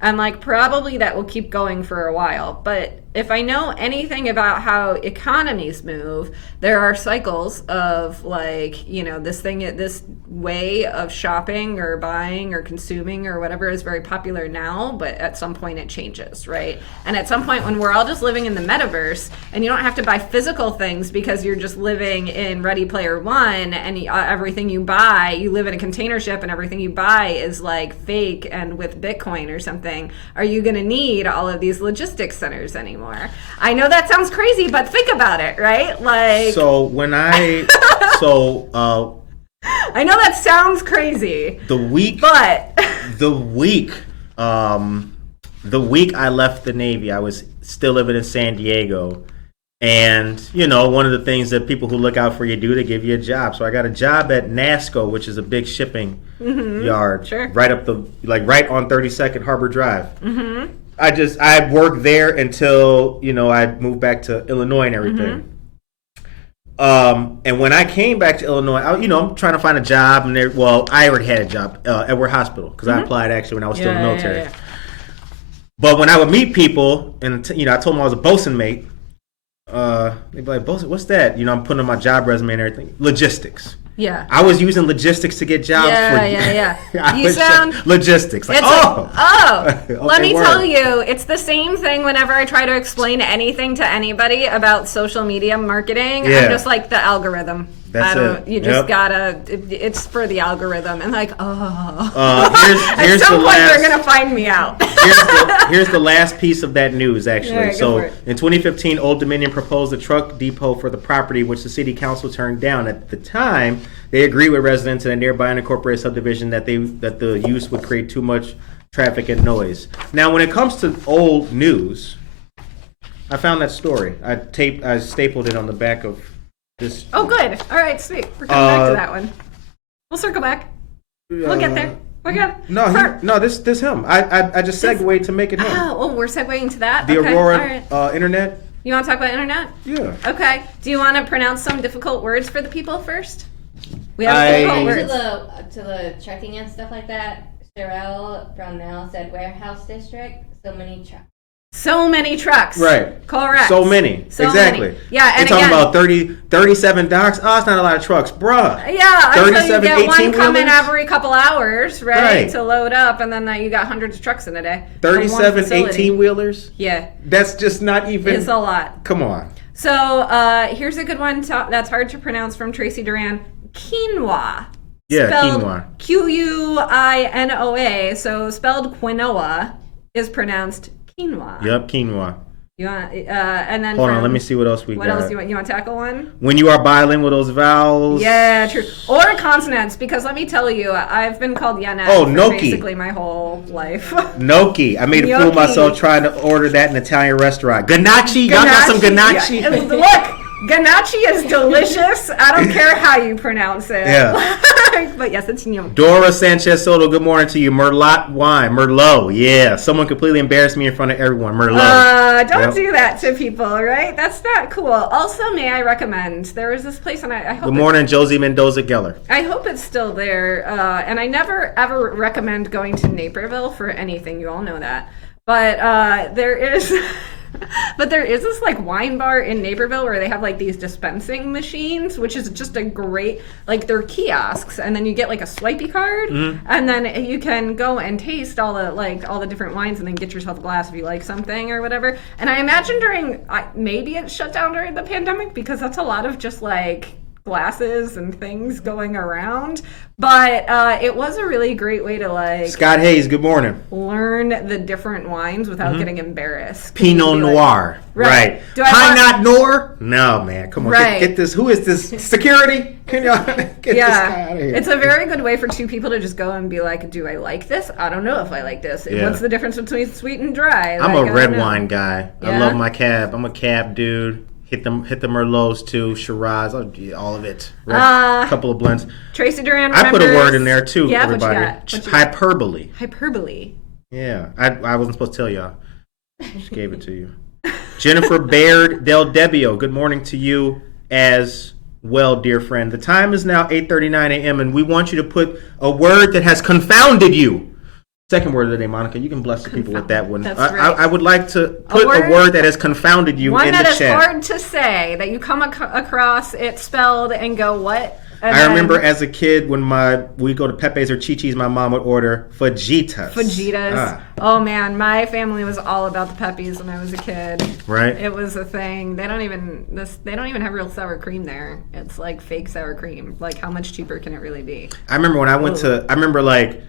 and like probably that will keep going for a while. But if I know anything about how economies move, there are cycles of like, this way of shopping or buying or consuming or whatever is very popular now, but at some point it changes, right? And at some point when we're all just living in the metaverse and you don't have to buy physical things because you're just living in Ready Player One and everything you buy, you live in a container ship and everything you buy is like fake and with Bitcoin or something, are you going to need all of these logistics centers anymore? I know that sounds crazy, but think about it, right? Like, So when I I know that sounds crazy, the week I left the Navy, I was still living in San Diego. And, one of the things that people who look out for you do, they give you a job. So I got a job at NASCO, which is a big shipping yard. Sure. Right on 32nd Harbor Drive. Mm-hmm. I worked there until, I moved back to Illinois and everything. And when I came back to Illinois, I'm trying to find a job. And I already had a job at Edward Hospital because I applied actually when I was still in the military. Yeah. But when I would meet people, and I told them I was a bosun mate, they'd be like, "Bosun, what's that?" I'm putting on my job resume and everything. Logistics. Yeah. I was using logistics to get jobs. Yeah. You was sound logistics. Like, let Okay, me word. tell you, it's the same thing whenever I try to explain anything to anybody about social media marketing. Yeah. I'm just like the algorithm. That's it. You just Yep. gotta. It's for the algorithm, and like, Here's at some the point last. they're gonna find me out. here's the last piece of that news, actually. All right, go So, for it. in 2015, Old Dominion proposed a truck depot for the property, which the city council turned down. At the time, they agreed with residents in a nearby unincorporated subdivision that the use would create too much traffic and noise. Now, when it comes to old news, I found that story. I stapled it on the back of this. Oh, good. All right, sweet. We're coming back to that one. We'll circle back. We'll get there. We're good. No, this him. I just segued to make it him. Oh, we're segueing to that? The Okay, Aurora all right. internet. You want to talk about internet? Yeah. Okay. Do you want to pronounce some difficult words for the people first? We have difficult To words. the trucking and stuff like that, Sherelle Brownell said warehouse district, so many trucks. So many trucks. Right. Correct. So many. So exactly. many. Yeah, and You're talking again, about 37 docks. Oh, it's not a lot of trucks, bruh. Yeah, until you 37 get one 18 coming wheelers? every couple hours, right, Right. to load up, and then you got hundreds of trucks in a day. from one 37 facility. 18 wheelers. Yeah, That's just not even. it's a lot. Come on. So here's a good one that's hard to pronounce from Tracy Duran. Quinoa. Yeah, Spelled quinoa. Quinoa. So spelled quinoa is pronounced quinoa. Yep, quinoa. You want and then Hold on, from- let me see what else we What got. else do you want? You want to tackle one? When you are bilingual, those vowels. Yeah, true. Or consonants, because let me tell you, I've been called Yenet Oh, for gnocchi. basically my whole life. Gnocchi. I made a fool of Gnocchi. myself trying to order that in an Italian restaurant. Ganache. Y'all got some ganache? Yeah. Look, ganache is delicious. I don't care how you pronounce it. Yeah. But yes, it's gnocchi. Dora Sanchez Soto, good morning to you. Merlot wine. Merlot. Yeah. Someone completely embarrassed me in front of everyone. Merlot. Don't Yep. do that to people, right? That's not cool. Also, may I recommend, there is this place, and I hope Good morning, Josie Mendoza Geller. I hope it's still there. And I never ever recommend going to Naperville for anything. You all know that. But there is, but there is this like wine bar in Naperville where they have like these dispensing machines, which is just a great, like they're kiosks, and then you get like a swipey card, and then you can go and taste all the different wines, and then get yourself a glass if you like something or whatever. And I imagine maybe it shut down during the pandemic because that's a lot of just like glasses and things going around, but it was a really great way to like Scott Hayes, good morning. learn the different wines without getting embarrassed. Pinot Be like, Noir. Right. Do I Pinot Noir? No, man. Come on. Right. Get this. Who is this? Security? Can y'all get this guy out of here? It's a very good way for two people to just go and be like, do I like this? I don't know if I like this. Yeah. What's the difference between sweet and dry? I'm Like, a I red don't know. wine guy. I Yeah? love my cab. I'm a cab dude. Hit the Merlots too, Shiraz, all of it. Right? Couple of blends. Tracy Duran I put a remembers- word in there too, Yeah, everybody. What you got? What you got? Hyperbole. Hyperbole. Yeah, I wasn't supposed to tell y'all. Just gave it to you. Jennifer Baird Del Debbio, good morning to you as well, dear friend. The time is now 8:39 a.m. and we want you to put a word that has confounded you. Second word of the day, Monica. You can bless the people with that one. That's I, right. I would like to put a word that has confounded you One in that the is chat. hard to say, that you come across it spelled and go, what? And I then remember as a kid when we go to Pepe's or Chi-Chi's, my mom would order fajitas. fajitas. Ah, Oh man, my family was all about the Peppies when I was a kid. right? It was a thing. They don't even have real sour cream there. It's like fake sour cream. Like how much cheaper can it really be? I remember when I remember like,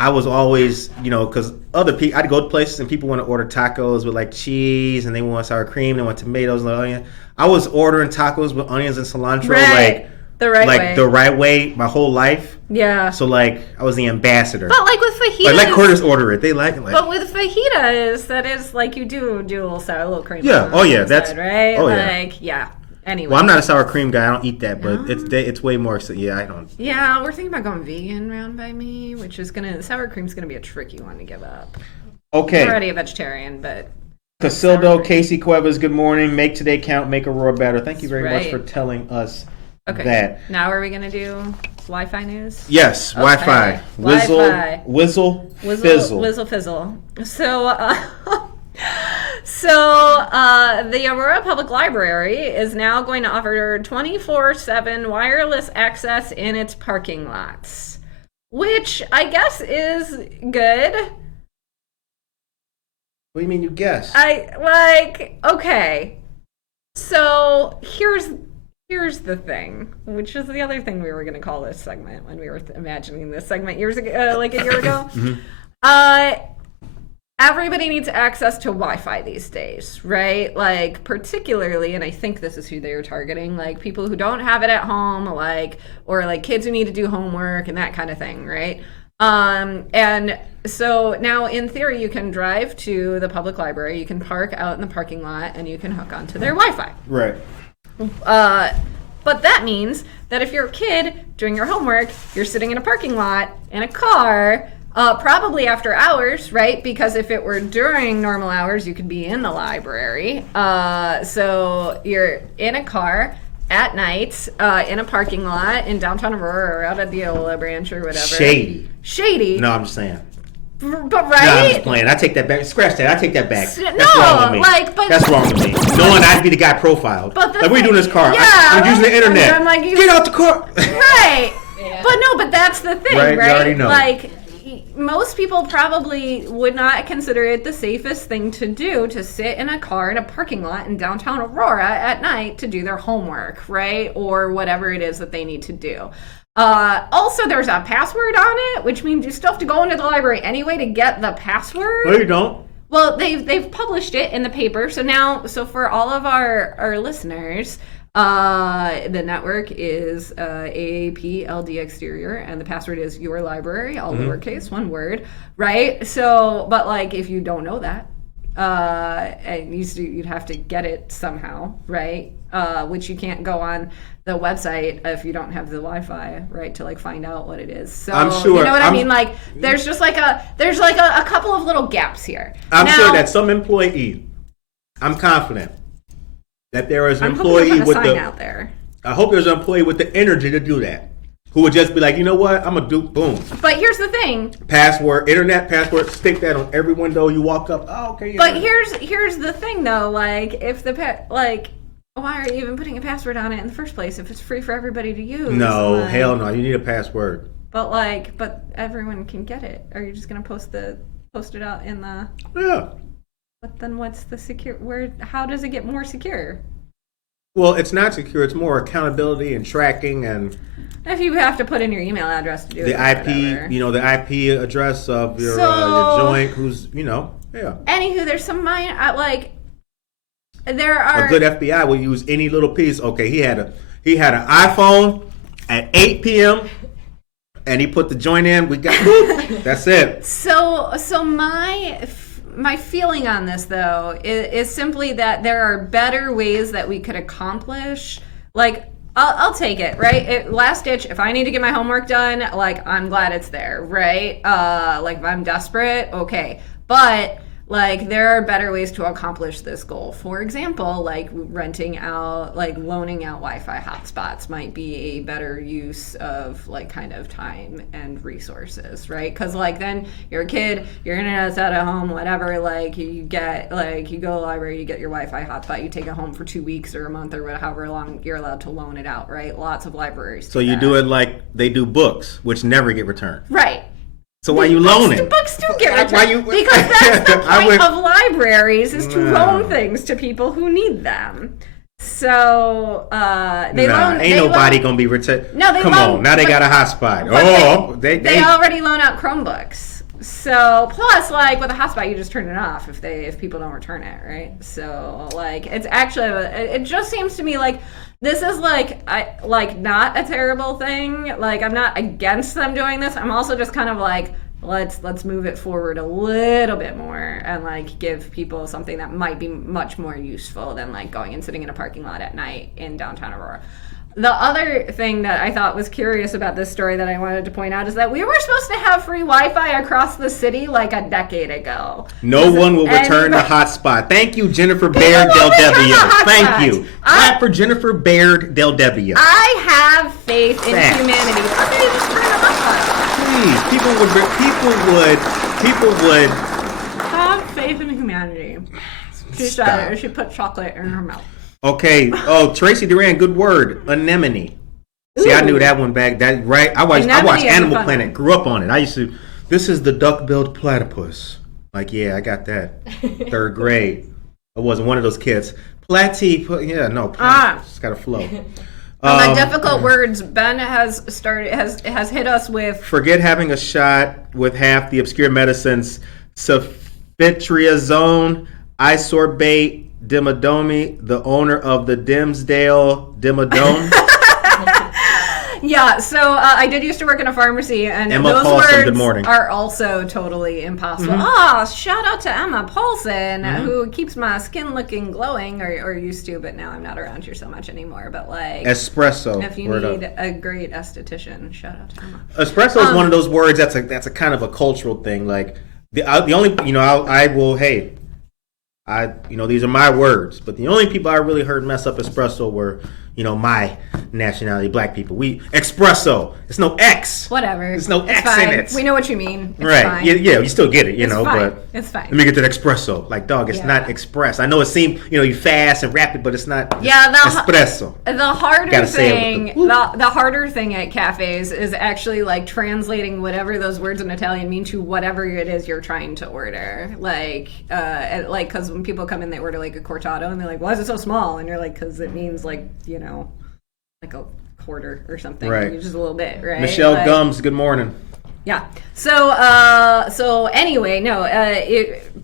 I was always, because other people, I'd go to places and people want to order tacos with like cheese and they want sour cream, they want tomatoes and onion. I was ordering tacos with onions and cilantro Right. The right way. the right way my whole life. Yeah. So like I was the ambassador. But like with fajitas. Like let Curtis order it. They like it. Like, But with fajitas, that is like you do a little cream. Yeah. on Oh, yeah. the That's side, right. Oh yeah. Like yeah. Anyway. Well, I'm not a sour cream guy. I don't eat that, but it's way more. So yeah, I don't. Yeah, we're thinking about going vegan round by me, which is sour cream's gonna be a tricky one to give up. Okay. I'm already a vegetarian, but Casildo, Casey Cuevas, good morning. Make today count, make Aurora better. Thank you very much right. for telling us okay. that. Now are we gonna do Wi-Fi news? Yes, Okay. Wi-Fi. Whizzle, Wi-Fi. whizzle, Whizzle, fizzle. Whizzle fizzle. So, the Aurora Public Library is now going to offer 24/7 wireless access in its parking lots, which I guess is good. What do you mean you guess? Okay. So here's the thing, which is the other thing we were going to call this segment when we were imagining this segment years ago, like a year ago. everybody needs access to Wi-Fi these days, right? Like, particularly, and I think this is who they're targeting, like people who don't have it at home, like, or like kids who need to do homework and that kind of thing, right? And so now in theory, you can drive to the public library, you can park out in the parking lot, and you can hook onto their Wi-Fi. Right. But that means that if you're a kid doing your homework, you're sitting in a parking lot in a car, probably after hours, right? Because if it were during normal hours, you could be in the library. So you're in a car at night, in a parking lot in downtown Aurora or out at the Ola Branch or whatever. Shady. No, I'm just saying. But right? No, I'm just playing. I take that back. Scratch that. I take that back. That's No, wrong with me. like, but That's wrong with me. Knowing I'd be the guy profiled. But the like, what are you doing in this car? Yeah, I'm using the internet. I'm like, Get out the car. Right. But that's the thing, Right, you right? already know. Like, most people probably would not consider it the safest thing to do to sit in a car in a parking lot in downtown Aurora at night to do their homework, right? Or whatever it is that they need to do. Also, there's a password on it, which means you still have to go into the library anyway to get the password. No, you don't. Well, they've published it in the paper. So for all of our listeners, the network is AAPLD Exterior, and the password is your library, all lowercase, one word, right? So, but like if you don't know that, and you'd have to get it somehow, right? Which you can't go on the website if you don't have the Wi-Fi, right, to like find out what it is. So I'm sure. You know what I mean? Like there's like a couple of little gaps here. I'm now, sure that some employee, I'm confident that there is an employee with the out there. I hope there's an employee with the energy to do that. Who would just be like, you know what, I'm gonna do boom. But here's the thing. Password, internet password, stick that on every window you walk up. Oh, okay. Yeah. But here's the thing though, like if why are you even putting a password on it in the first place if it's free for everybody to use? No, like, hell no. You need a password. But everyone can get it. Are you just gonna post it out in the? Yeah. But then what's the secure? How does it get more secure? Well, it's not secure. It's more accountability and tracking and If you have to put in your email address to do the it. IP, the IP address of your joint. Who's, yeah. Anywho, there's some there are A good FBI will use any little piece. Okay, he had an iPhone at 8 p.m. and he put the joint in. We got that's it. So my feeling on this though is simply that there are better ways that we could accomplish. Like I'll take it, right? Last ditch. If I need to get my homework done, like I'm glad it's there, right? Like if I'm desperate, okay, but. Like, there are better ways to accomplish this goal. For example, like loaning out Wi-Fi hotspots might be a better use of like kind of time and resources, right? Because like then you're a kid, your internet's out of home, whatever. Like you go to the library, you get your Wi-Fi hotspot, you take it home for 2 weeks or a month or however long you're allowed to loan it out, right? Lots of libraries. So you do it like they do books, which never get returned. Right. So why you loaning? The books do get returned because that's the point of libraries is to loan things to people who need them. So nobody gonna be returned. No, they come loan, on. Now they got a hotspot. They already loan out Chromebooks. So plus, like with a hotspot, you just turn it off if people don't return it, right? So like it's actually it just seems to me like. This is not a terrible thing. Like I'm not against them doing this. I'm also just kind of like let's move it forward a little bit more and like give people something that might be much more useful than like going and sitting in a parking lot at night in downtown Aurora. The other thing that I thought was curious about this story that I wanted to point out is that we were supposed to have free Wi-Fi across the city like a decade ago. No one will return the hotspot. Thank you, Jennifer Baird Del W. Thank you. Clap for Jennifer Baird Del W. I have faith in humanity. Okay, just turn the hotspot. Please, people would have faith in humanity. She said she put chocolate in her mouth. Okay. Oh, Tracy Duran, good word. Anemone. See, I knew that one back. That right. I watched Animal Planet. Grew up on it. This is the duck-billed platypus. Like, yeah, I got that. 3rd grade. I wasn't one of those kids. Platypus. Yeah, no. It's got to flow. The difficult words. Ben has hit us with. Forget having a shot with half the obscure medicines. Fitriazone, Isorbate, Dimadomi, the owner of the Dimsdale Dimadome. Yeah, so I did used to work in a pharmacy, and Emma those Paulson, words good morning. are also totally impossible. Shout out to Emma Paulson, who keeps my skin looking glowing, or used to, but now I'm not around here so much anymore. But like Espresso. if you need a great esthetician, shout out to Emma. Espresso is one of those words that's a kind of a cultural thing. Like the only these are my words, but the only people I really heard mess up espresso were my nationality, black people. We espresso. It's no X. Whatever. There's no X fine. in it. We know what you mean. It's Right. fine. Yeah, you still get it, It's fine. but It's fine. let me get that espresso. Like, dog, it's not express. I know it seems, you fast and rapid, but it's not espresso. The harder Gotta say it thing, with the the harder thing at cafes is actually like translating whatever those words in Italian mean to whatever it is you're trying to order. Because when people come in, they order like a cortado, and they're like, "Why is it so small?" And you're like, "Because it means like like a quarter or something, Right. Just a little bit, right?" Michelle Gums, good morning. Yeah. So anyway,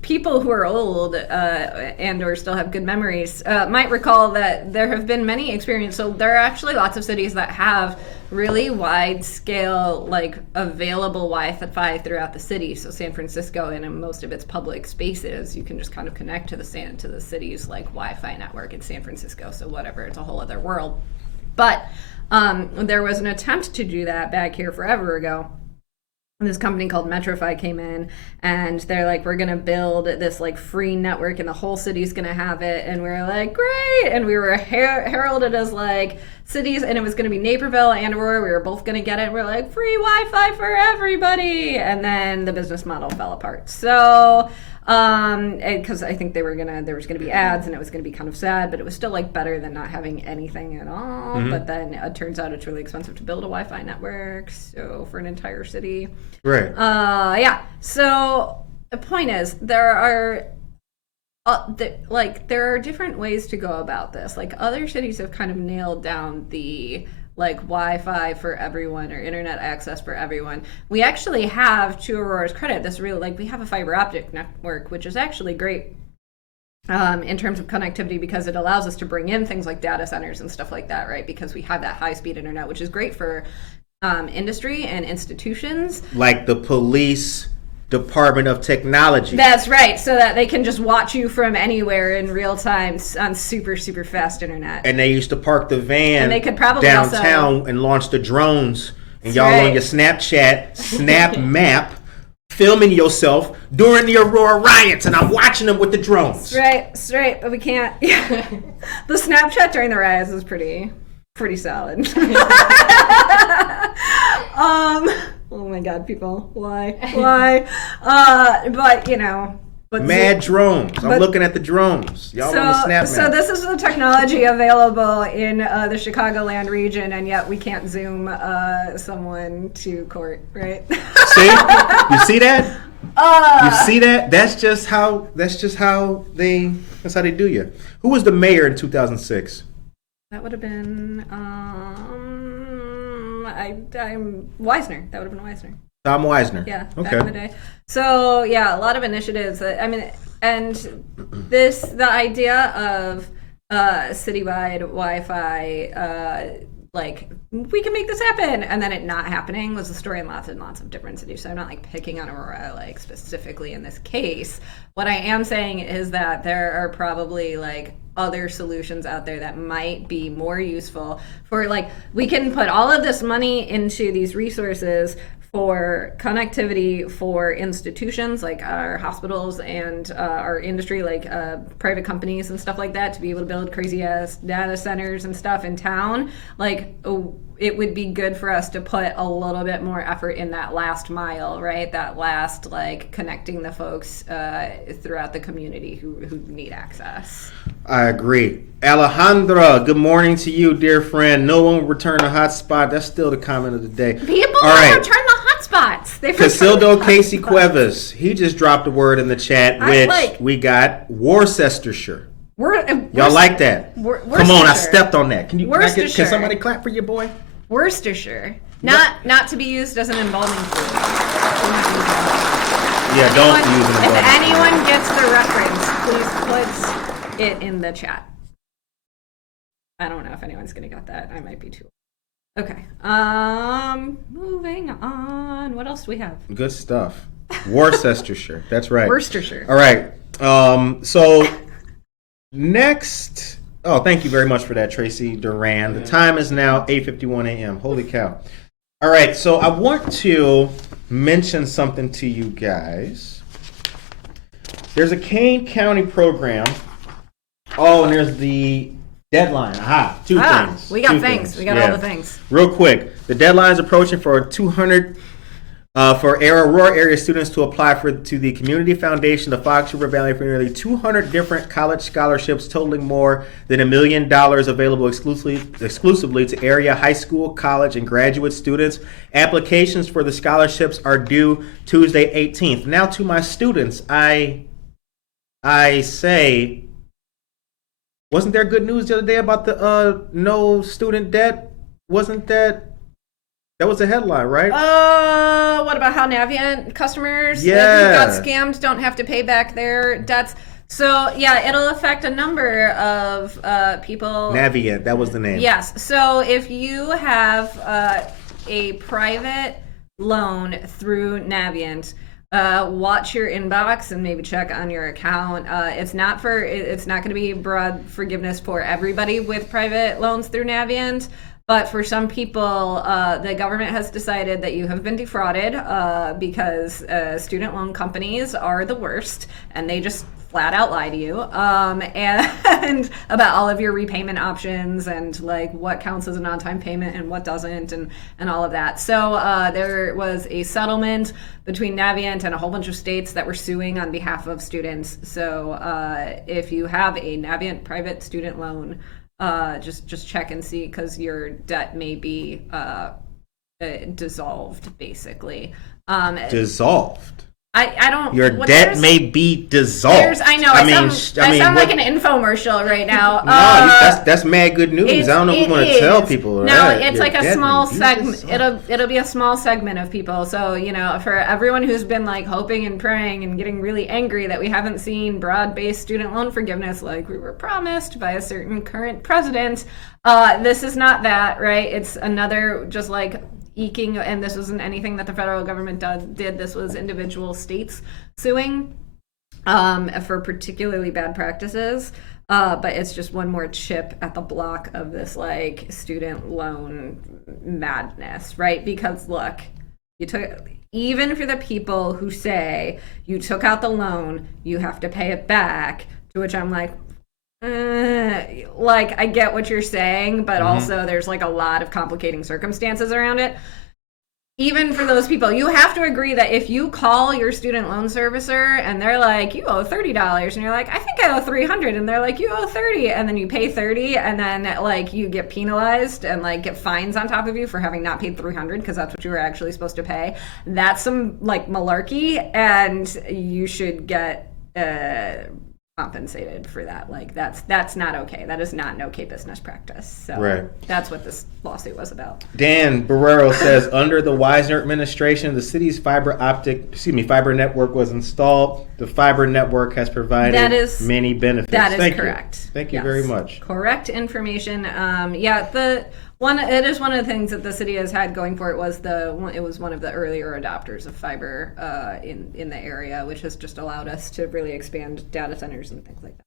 people who are old and or still have good memories might recall that there have been many experiences. So there are actually lots of cities that have really wide scale, like available Wi-Fi throughout the city. So San Francisco, and in most of its public spaces, you can just kind of connect to the city's like Wi-Fi network in San Francisco. So whatever, it's a whole other world. But there was an attempt to do that back here forever ago. And this company called Metrofy came in, and they're like, we're going to build this like free network, and the whole city's going to have it. And we were like, great. And we were heralded as like cities, and it was going to be Naperville and Aurora. We were both going to get it. And we're like, free Wi-Fi for everybody. And then the business model fell apart. So because I think there was gonna be ads, and it was gonna be kind of sad, but it was still like better than not having anything at all. But then it turns out it's really expensive to build a Wi-Fi network, so for an entire city. Right. Yeah. So the point is, there are different ways to go about this. Like other cities have kind of nailed down the like Wi-Fi for everyone or internet access for everyone. We actually have, to Aurora's credit, this really we have a fiber optic network, which is actually great in terms of connectivity, because it allows us to bring in things like data centers and stuff like that, right? Because we have that high-speed internet, which is great for industry and institutions. Like the police Department of Technology. That's right, so that they can just watch you from anywhere in real time on super, super fast internet. And they used to park the van And they could probably downtown and launch the drones. And That's y'all right. on your Snapchat, Snap Map, filming yourself during the Aurora riots, and I'm watching them with the drones. That's right, but we can't. Yeah. The Snapchat during the riots is pretty solid. Oh my God, people, why? But Mad drones. I'm looking at the drones. Y'all on the Snap Map. So this is the technology available in the Chicagoland region, and yet we can't Zoom someone to court, right? See? You see that? You see that? That's how they do you. Who was the mayor in 2006? That would have been Wisner. That would have been Wisner. Tom Wisner. Yeah, Okay. back in the day. So yeah, a lot of initiatives. And the idea of citywide Wi-Fi, we can make this happen, and then it not happening was the story in lots and lots of different cities. So I'm not picking on Aurora specifically in this case. What I am saying is that there are probably other solutions out there that might be more useful for we can put all of this money into these resources for connectivity for institutions like our hospitals and our industry, private companies and stuff like that, to be able to build crazy ass data centers and stuff in town. It would be good for us to put a little bit more effort in that last mile, right? That last connecting the folks throughout the community who need access. I agree. Alejandra, good morning to you, dear friend. No one will return a hotspot. That's still the comment of the day. People All don't right. return the hotspots. Casildo Casey Cuevas, he just dropped a word in the chat, which we got Worcestershire. Y'all like that? Come on, I stepped on that. Can somebody clap for your boy? Worcestershire. Not to be used as an embalming fluid. Yeah, don't use an If umbrella. anyone gets the reference, please put it in the chat. I don't know if anyone's gonna get that. I might be too. Okay. Moving on. What else do we have? Good stuff. Worcestershire. That's right. Worcestershire. All right. So next. Oh, thank you very much for that, Tracy Duran. The time is now 8:51 a.m. Holy cow. All right. So I want to mention something to you guys. There's a Kane County program. Oh, and there's the deadline. Aha, two things. We got Two things. We got all the things. Real quick, the deadline is approaching for 200 for Aurora area students to apply to the Community Foundation of Fox River Valley for nearly 200 different college scholarships totaling more than $1 million available exclusively to area high school, college, and graduate students. Applications for the scholarships are due Tuesday 18th. Now to my students, I say, wasn't there good news the other day about the no student debt? Wasn't that was the headline, right? What about how Navient customers who Yeah. got scammed don't have to pay back their debts? So yeah, it'll affect a number of people. Navient, that was the name. Yes. So if you have a private loan through Navient, watch your inbox and maybe check on your account. It's not going to be broad forgiveness for everybody with private loans through Navient. But for some people, the government has decided that you have been defrauded because student loan companies are the worst, and they just flat out lie to you and about all of your repayment options and like what counts as an on-time payment and what doesn't and all of that. So there was a settlement between Navient and a whole bunch of states that were suing on behalf of students. So if you have a Navient private student loan, just check and see, because your debt may be dissolved, basically. Dissolved. I don't. Your debt may be dissolved. I know. I sound like an infomercial right now. No, that's mad good news. I don't know if we want to tell people. No, that. it's Your like a debt small may be segment. dissolved. It'll be a small segment of people. So for everyone who's been like hoping and praying and getting really angry that we haven't seen broad-based student loan forgiveness like we were promised by a certain current president, this is not that, right? It's another just like eking, and this wasn't anything that the federal government did. This was individual states suing for particularly bad practices. But it's just one more chip at the block of this like student loan madness, right? Because look, even for the people who say you took out the loan, you have to pay it back, to which I'm like, I get what you're saying, but also there's like a lot of complicating circumstances around it. Even for those people, you have to agree that if you call your student loan servicer and they're like, you owe $30, and you're like, I think I owe $300, and they're like, you owe $30, and then you pay $30, and then like you get penalized and like get fines on top of you for having not paid $300 because that's what you were actually supposed to pay. That's some like malarkey, and you should get compensated for that. Like that's not okay. That is not an okay business practice. So Right. That's what this lawsuit was about. Dan Barrero says, under the Wisner administration, the city's fiber network was installed. The fiber network has provided many benefits. That is Thank correct. You. Thank you very much. Correct information. It is one of the things that the city has had going for it. It was one of the earlier adopters of fiber in the area, which has just allowed us to really expand data centers and things like that.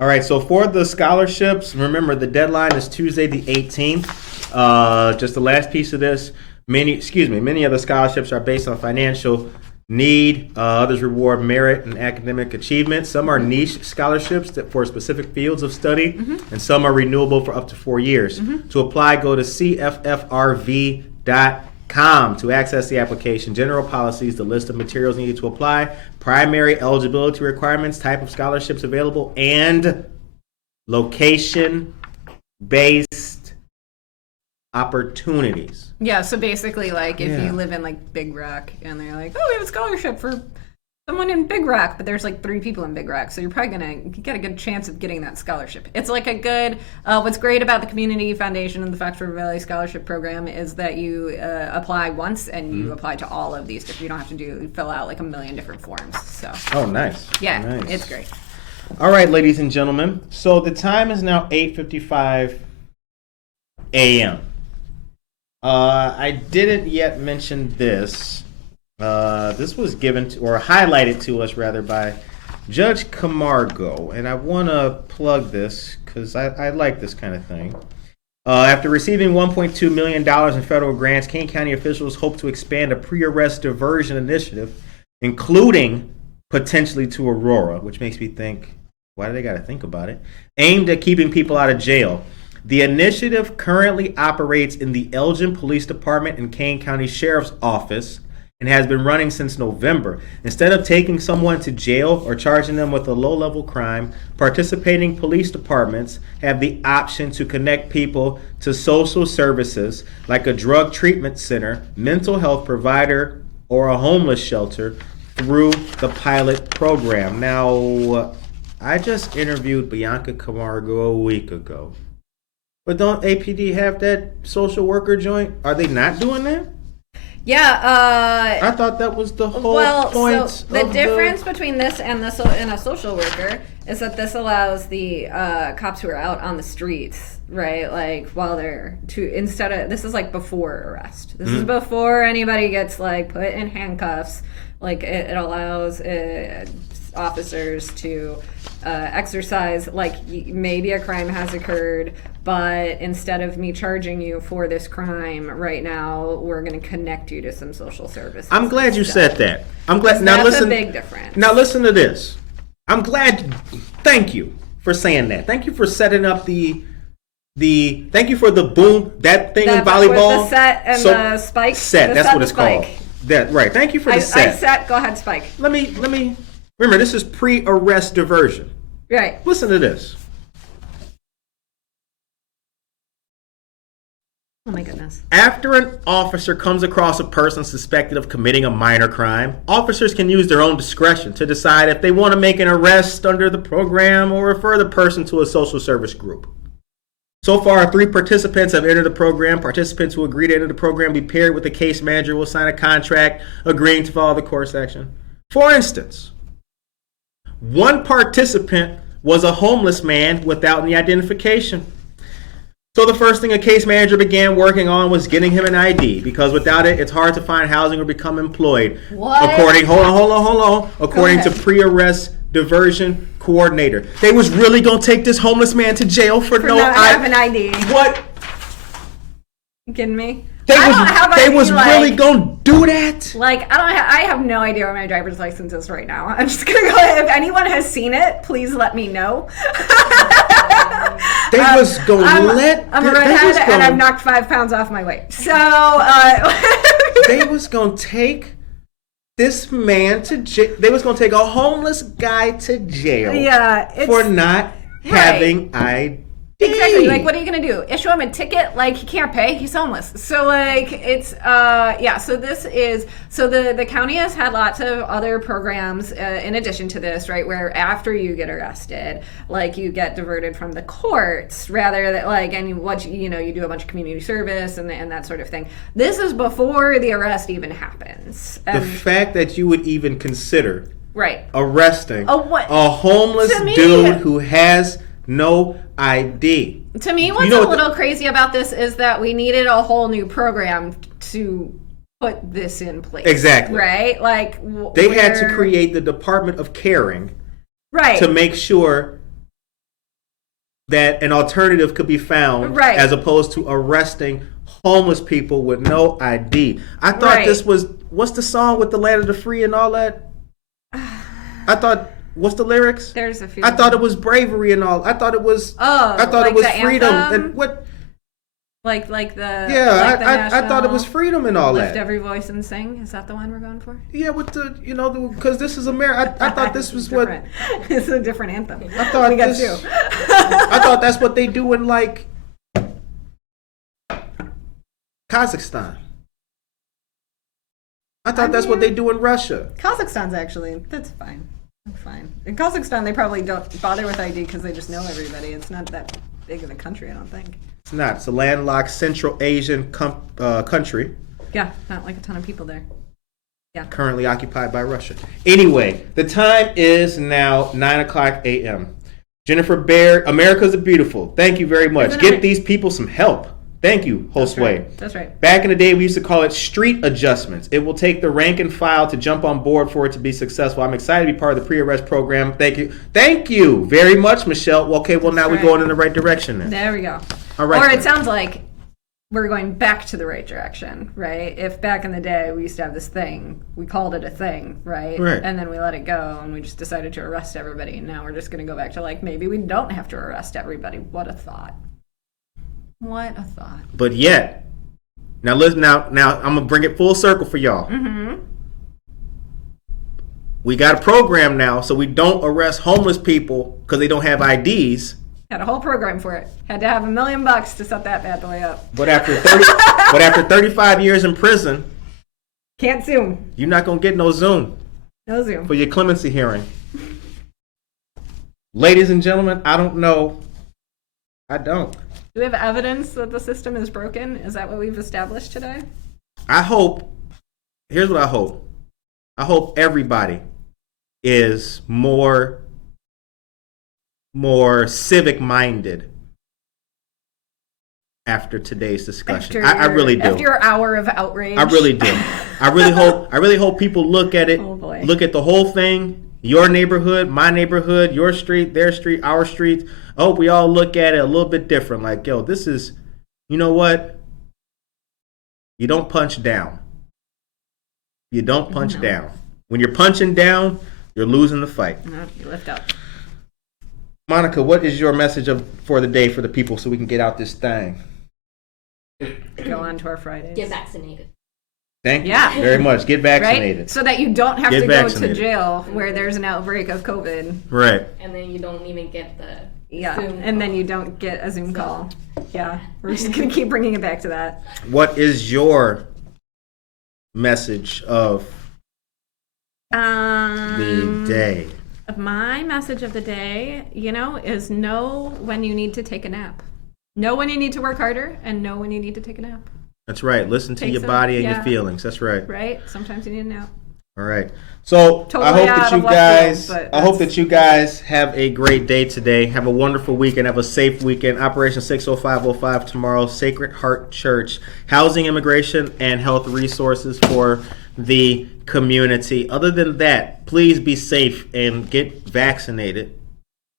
All right, so for the scholarships, remember the deadline is Tuesday the 18th. Just the last piece of this, many of the scholarships are based on financial need. Others reward merit and academic achievement. Some are niche scholarships for specific fields of study, and some are renewable for up to 4 years. To apply, go to cffrv.com to access the application, general policies, the list of materials needed to apply, primary eligibility requirements, type of scholarships available, and location-based opportunities. Yeah, so basically, like, if you live in, like, Big Rock, and they're like, oh, we have a scholarship for someone in Big Rock, but there's like 3 people in Big Rock, so you're probably gonna get a good chance of getting that scholarship. It's like a good. What's great about the Community Foundation and the Fox River Valley Scholarship Program is that you apply once and you apply to all of these. You don't have to fill out like a million different forms. So. Oh, nice. Yeah, nice. It's great. All right, ladies and gentlemen. So the time is now 8:55 a.m. I didn't yet mention this. This was given to, or highlighted to us rather, by Judge Camargo, and I want to plug this because I like this kind of thing. After receiving $1.2 million in federal grants, Kane County officials hope to expand a pre-arrest diversion initiative, including potentially to Aurora, which makes me think, why do they got to think about it? Aimed at keeping people out of jail. The initiative currently operates in the Elgin Police Department and Kane County Sheriff's Office, and has been running since November. Instead of taking someone to jail or charging them with a low-level crime, participating police departments have the option to connect people to social services like a drug treatment center, mental health provider, or a homeless shelter through the pilot program. Now, I just interviewed Bianca Camargo a week ago. But don't APD have that social worker joint? Are they not doing that? Yeah, I thought that was the whole point. So the difference between this and a social worker is that this allows the cops who are out on the streets, right? Like while they're instead of, this is like before arrest. This is before anybody gets like put in handcuffs. Like it allows officers to exercise, like maybe a crime has occurred, but instead of me charging you for this crime right now, we're going to connect you to some social services. I'm glad you said that. I'm glad. Now that's listen. A big difference. Now listen to this. I'm glad. Thank you for saying that. Thank you for setting up the. Thank you for the boom, that thing in volleyball. The set and the spike. Set. That's what it's called. That right. Thank you for the set. I set. Go ahead, spike. Let me. Remember, this is pre-arrest diversion. Right. Listen to this. Oh my goodness. After an officer comes across a person suspected of committing a minor crime, officers can use their own discretion to decide if they want to make an arrest under the program or refer the person to a social service group. So far, 3 participants have entered the program. Participants who agree to enter the program be paired with a case manager will sign a contract agreeing to follow the course action. For instance, one participant was a homeless man without any identification. So the first thing a case manager began working on was getting him an ID, because without it, it's hard to find housing or become employed. What? Hold on. According to pre-arrest diversion coordinator, they was really gonna take this homeless man to jail for no not having ID. What? You kidding me? They was really gonna do that? Like, I have no idea where my driver's license is right now. I'm just gonna go, if anyone has seen it, please let me know. They was gonna I'm a redhead and I've knocked 5 pounds off my weight. So, they was gonna take this man to jail. They was gonna take a homeless guy to jail. Yeah, for not having ID. Exactly. Like, what are you gonna do? Issue him a ticket? Like, he can't pay. He's homeless. So, like, it's yeah. So this is the county has had lots of other programs in addition to this, right? Where after you get arrested, like, you get diverted from the courts rather than like, and you do a bunch of community service and that sort of thing. This is before the arrest even happens. The fact that you would even consider arresting a homeless dude who has no ID. To me, what's a little crazy about this is that we needed a whole new program to put this in place. Exactly. Right? Like, they had to create the Department of Caring to make sure that an alternative could be found as opposed to arresting homeless people with no ID. I thought this was, what's the song with the Land of the Free and all that? I thought, what's the lyrics? There's a few. I thought it was bravery and all. I thought it was. I thought it was freedom and what? Like the. Yeah, like I thought it was freedom and all lift that. every voice and sing. Is that the one we're going for? Yeah, with the because this is America. I thought this was what. It's a different anthem. I thought we got two. I thought that's what they do in like Kazakhstan. I thought that's what they do in Russia. Kazakhstan's actually, that's fine. That's fine. In Kazakhstan, they probably don't bother with ID because they just know everybody. It's not that big of a country, I don't think. It's not. It's a landlocked Central Asian country Yeah, not like a ton of people there. currently occupied by Russia. Anyway, the time is now 9 o'clock a.m. Jennifer Baird, America's a Beautiful. Thank you very much. Isn't Get it? these people some help. Thank you, Josue. That's right. Back in the day, we used to call it street adjustments. It will take the rank and file to jump on board for it to be successful. I'm excited to be part of the pre-arrest program. Thank you. Thank you very much, Michelle. Okay, well, now we're right. going in the right direction then. There we go. All right. Or then. it sounds like we're going back to the right direction, right? If back in the day we used to have this thing, we called it a thing, right? Right. And then we let it go and we just decided to arrest everybody. And now we're just going to go back to like, maybe we don't have to arrest everybody. What a thought. What a thought. But yet, now listen. Now I'm gonna bring it full circle for y'all. Mm-hmm. We got a program now, so we don't arrest homeless people because they don't have IDs. Had a whole program for it. Had to have $1 million to set that bad boy up. But after 35 years in prison, Can't sue 'em. you're not gonna get no Zoom No Zoom. for your clemency hearing. Ladies and gentlemen, I don't know. I don't. Do we have evidence that the system is broken? Is that what we've established today? I hope. Here's what I hope. I hope everybody is more civic minded after today's discussion. I really do. After your hour of outrage. I really do. I really hope people look at it. Oh, boy. Look at the whole thing. Your neighborhood, my neighborhood, your street, their street, our street. I hope we all look at it a little bit different. Like, yo, this is, you know what? You don't punch down. You don't punch down. When you're punching down, you're losing the fight. No, you lift up. Monica, what is your message for the day for the people so we can get out this thing? Go on to our Fridays. Get vaccinated. Thank you Yeah. very much. Get vaccinated. Right? So that you don't have Get to vaccinated. go to jail where there's an outbreak of COVID. Right. And then you don't even get the Yeah. Zoom And then call. you don't get a Zoom call. Yeah. We're just going to keep bringing it back to that. What is your message of the day? My message of the day, is know when you need to take a nap. Know when you need to work harder and know when you need to take a nap. That's right. Listen to Take your some- body and yeah. your feelings. That's right. Right? Sometimes you need a nap. All right. So Totally I hope out that of you left guys, field, but I hope that's- that you guys have a great day today. Have a wonderful weekend. Have a safe weekend. Operation 60505 tomorrow. Sacred Heart Church, housing, immigration, and health resources for the community. Other than that, please be safe and get vaccinated.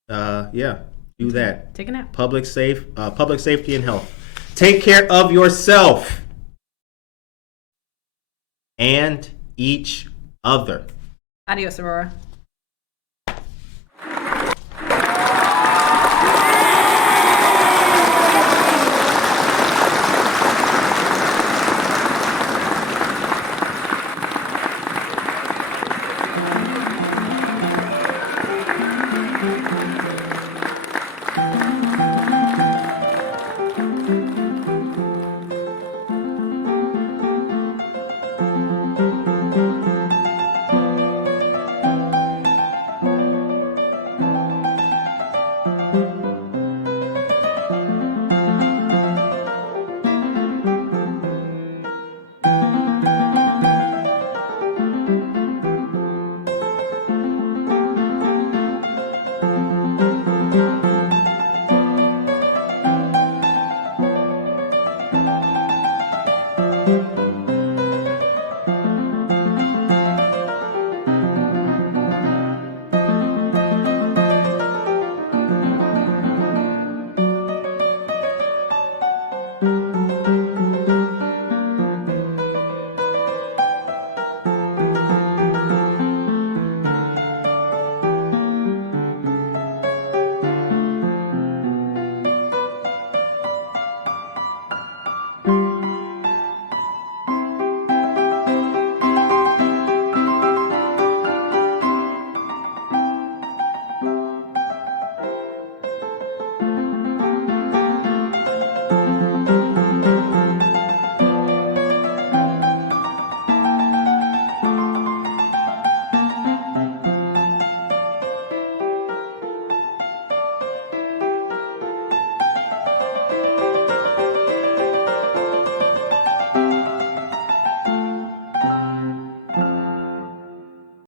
Do that. Take a nap. Public safety and health. Take care of yourself and each other. Adios, Aurora.